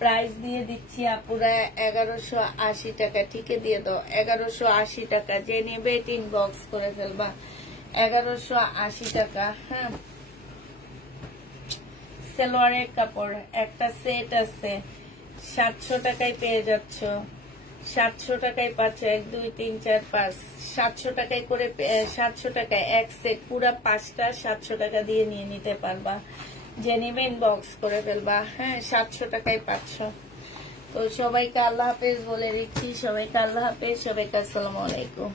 প্রাইস দিয়ে দিচ্ছি আপুরা 1180 টাকা। ঠিকই দিয়ে দাও, 1180 টাকা। যে নেবে এটা ইনবক্স করে ফেলবা। 1180 টাকা, হ্যাঁ। সালোয়ারের কাপড় একটা সেট আছে, 700 টাকায় পেয়ে যাচ্ছ, 700 টাকায় পাচ্ছ। 1 2 3 4 5 700 টাকায় করে 700 টাকায় এক সেট পুরা 5টা 700 টাকা দিয়ে নিয়ে নিতে পারবা। যে নেবেন বক্স করে ফেলবা। হ্যাঁ 700 টাকায় পাচ্ছ। তো সবাইকে আল্লাহ হাফেজ বলে দিচ্ছি, সবাইকে আল্লাহ হাফেজ, সবাইকে আসসালামু আলাইকুম।